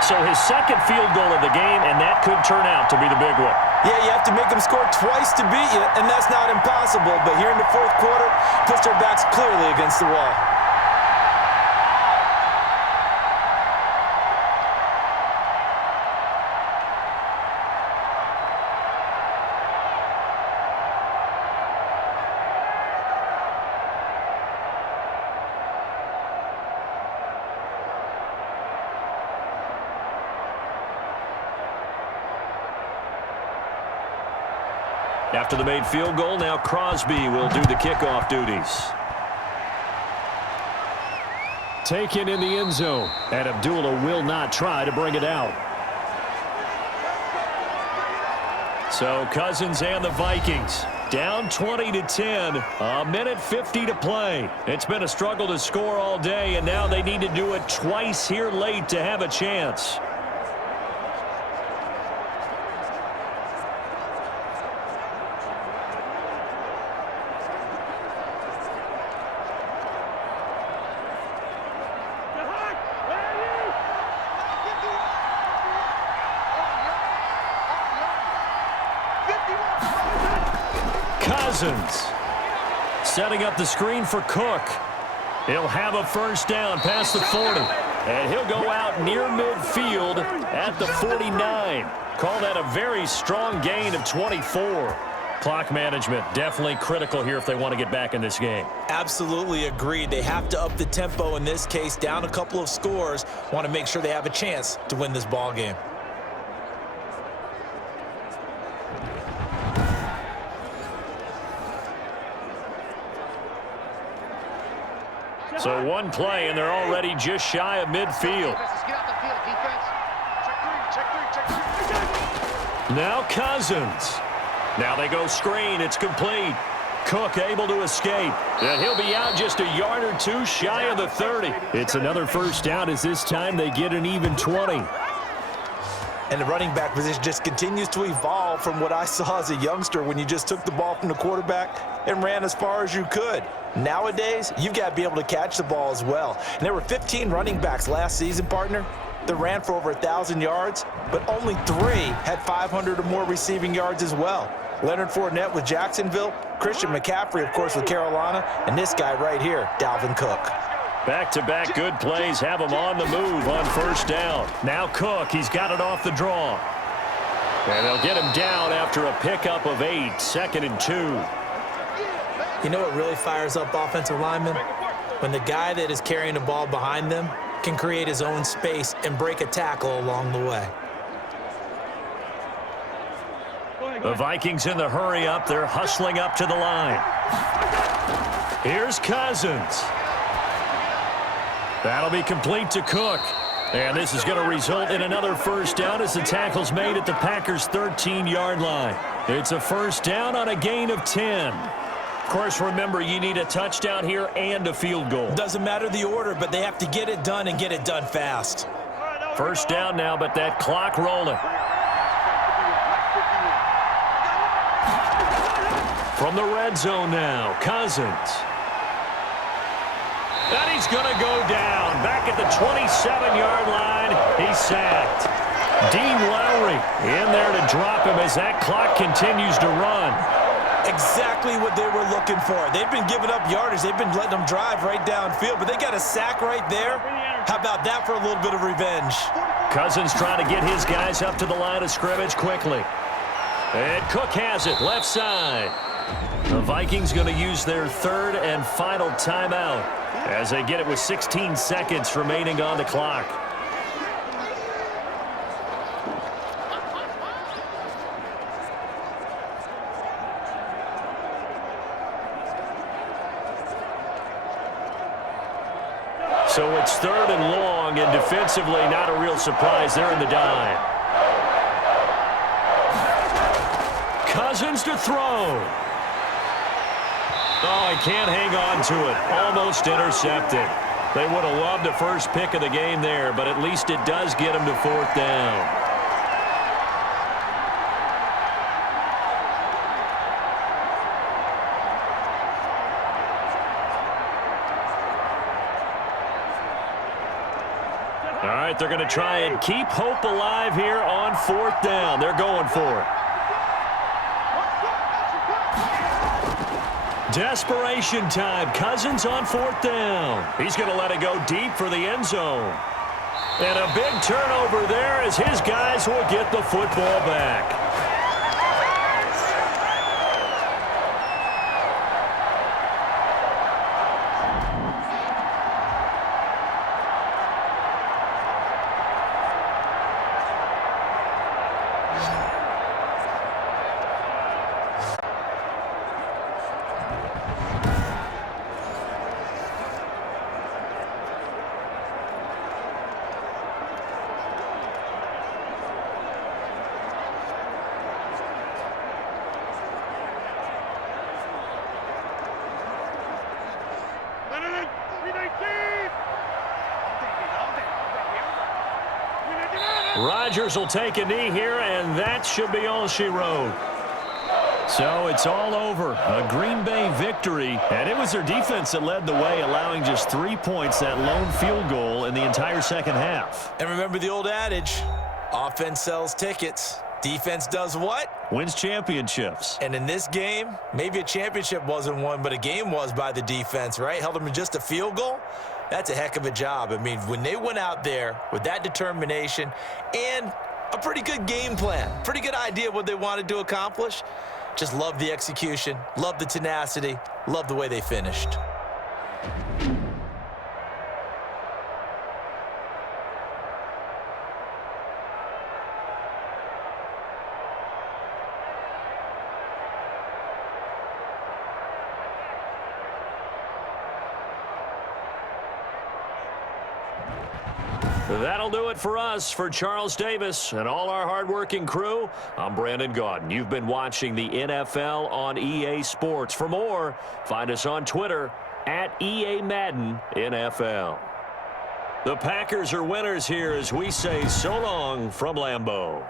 So his second field goal of the game, and that could turn out to be the big one. Yeah, you have to make them score twice to beat you, and that's not impossible. But here in the 4th quarter, puts their backs clearly against the wall. After the made field goal, now Crosby will do the kickoff duties. Taken in the end zone, and Abdullah will not try to bring it out. So Cousins and the Vikings down 20-10, a minute 50 to play. It's been a struggle to score all day, and now they need to do it twice here late to have a chance. Cousins setting up the screen for Cook. He'll have a first down past the 40. And he'll go out near midfield at the 49. Call that a very strong gain of 24. Clock management definitely critical here if they want to get back in this game. Absolutely agreed. They have to up the tempo in this case, down a couple of scores. Want to make sure they have a chance to win this ball game. So one play, and they're already just shy of midfield. Now Cousins. Now they go screen. It's complete. Cook able to escape. And he'll be out just a yard or two shy of the 30. It's another first down as this time they get an even 20. And the running back position just continues to evolve from what I saw as a youngster when you just took the ball from the quarterback and ran as far as you could. Nowadays, you've got to be able to catch the ball as well. And there were 15 running backs last season, partner, that ran for over 1,000 yards, but only 3 had 500 or more receiving yards as well. Leonard Fournette with Jacksonville, Christian McCaffrey, of course, with Carolina, and this guy right here, Dalvin Cook. Back-to-back good plays have him on the move on first down. Now Cook, he's got it off the draw. And they'll get him down after a pickup of 8, 2nd and 2. You know what really fires up offensive linemen? When the guy that is carrying the ball behind them can create his own space and break a tackle along the way. The Vikings in the hurry up. They're hustling up to the line. Here's Cousins. That'll be complete to Cook. And this is going to result in another first down as the tackle's made at the Packers' 13-yard line. It's a first down on a gain of 10. Of course, remember, you need a touchdown here and a field goal. Doesn't matter the order, but they have to get it done and get it done fast. First down now, but that clock rolling. From the red zone now, Cousins. And he's going to go down. Back at the 27-yard line, he's sacked. Dean Lowry in there to drop him as that clock continues to run. Exactly what they were looking for. They've been giving up yardage. They've been letting them drive right downfield, but they got a sack right there. How about that for a little bit of revenge? Cousins trying to get his guys up to the line of scrimmage quickly. And Cook has it, left side. The Vikings going to use their 3rd and final timeout as they get it with 16 seconds remaining on the clock. So it's 3rd and long, and defensively not a real surprise. They're in the dime. Cousins to throw. Oh, he can't hang on to it. Almost intercepted. They would have loved a first pick of the game there, but at least it does get him to 4th down. All right, they're going to try and keep hope alive here on 4th down. They're going for it. Desperation time. Cousins on 4th down. He's going to let it go deep for the end zone. And a big turnover there as his guys will get the football back. Rodgers will take a knee here, and that should be all she wrote. So it's all over. A Green Bay victory, and it was their defense that led the way, allowing just 3 points, that lone field goal in the entire second half. And remember the old adage, offense sells tickets. Defense does what? Wins championships. And in this game, maybe a championship wasn't won, but a game was by the defense, right? Held them to just a field goal. That's a heck of a job. I mean, when they went out there with that determination and a pretty good game plan, pretty good idea what they wanted to accomplish, just love the execution, love the tenacity, love the way they finished. That'll do it for us. For Charles Davis and all our hardworking crew, I'm Brandon Gaudin. You've been watching the NFL on EA Sports. For more, find us on Twitter at EA Madden NFL. The Packers are winners here as we say so long from Lambeau.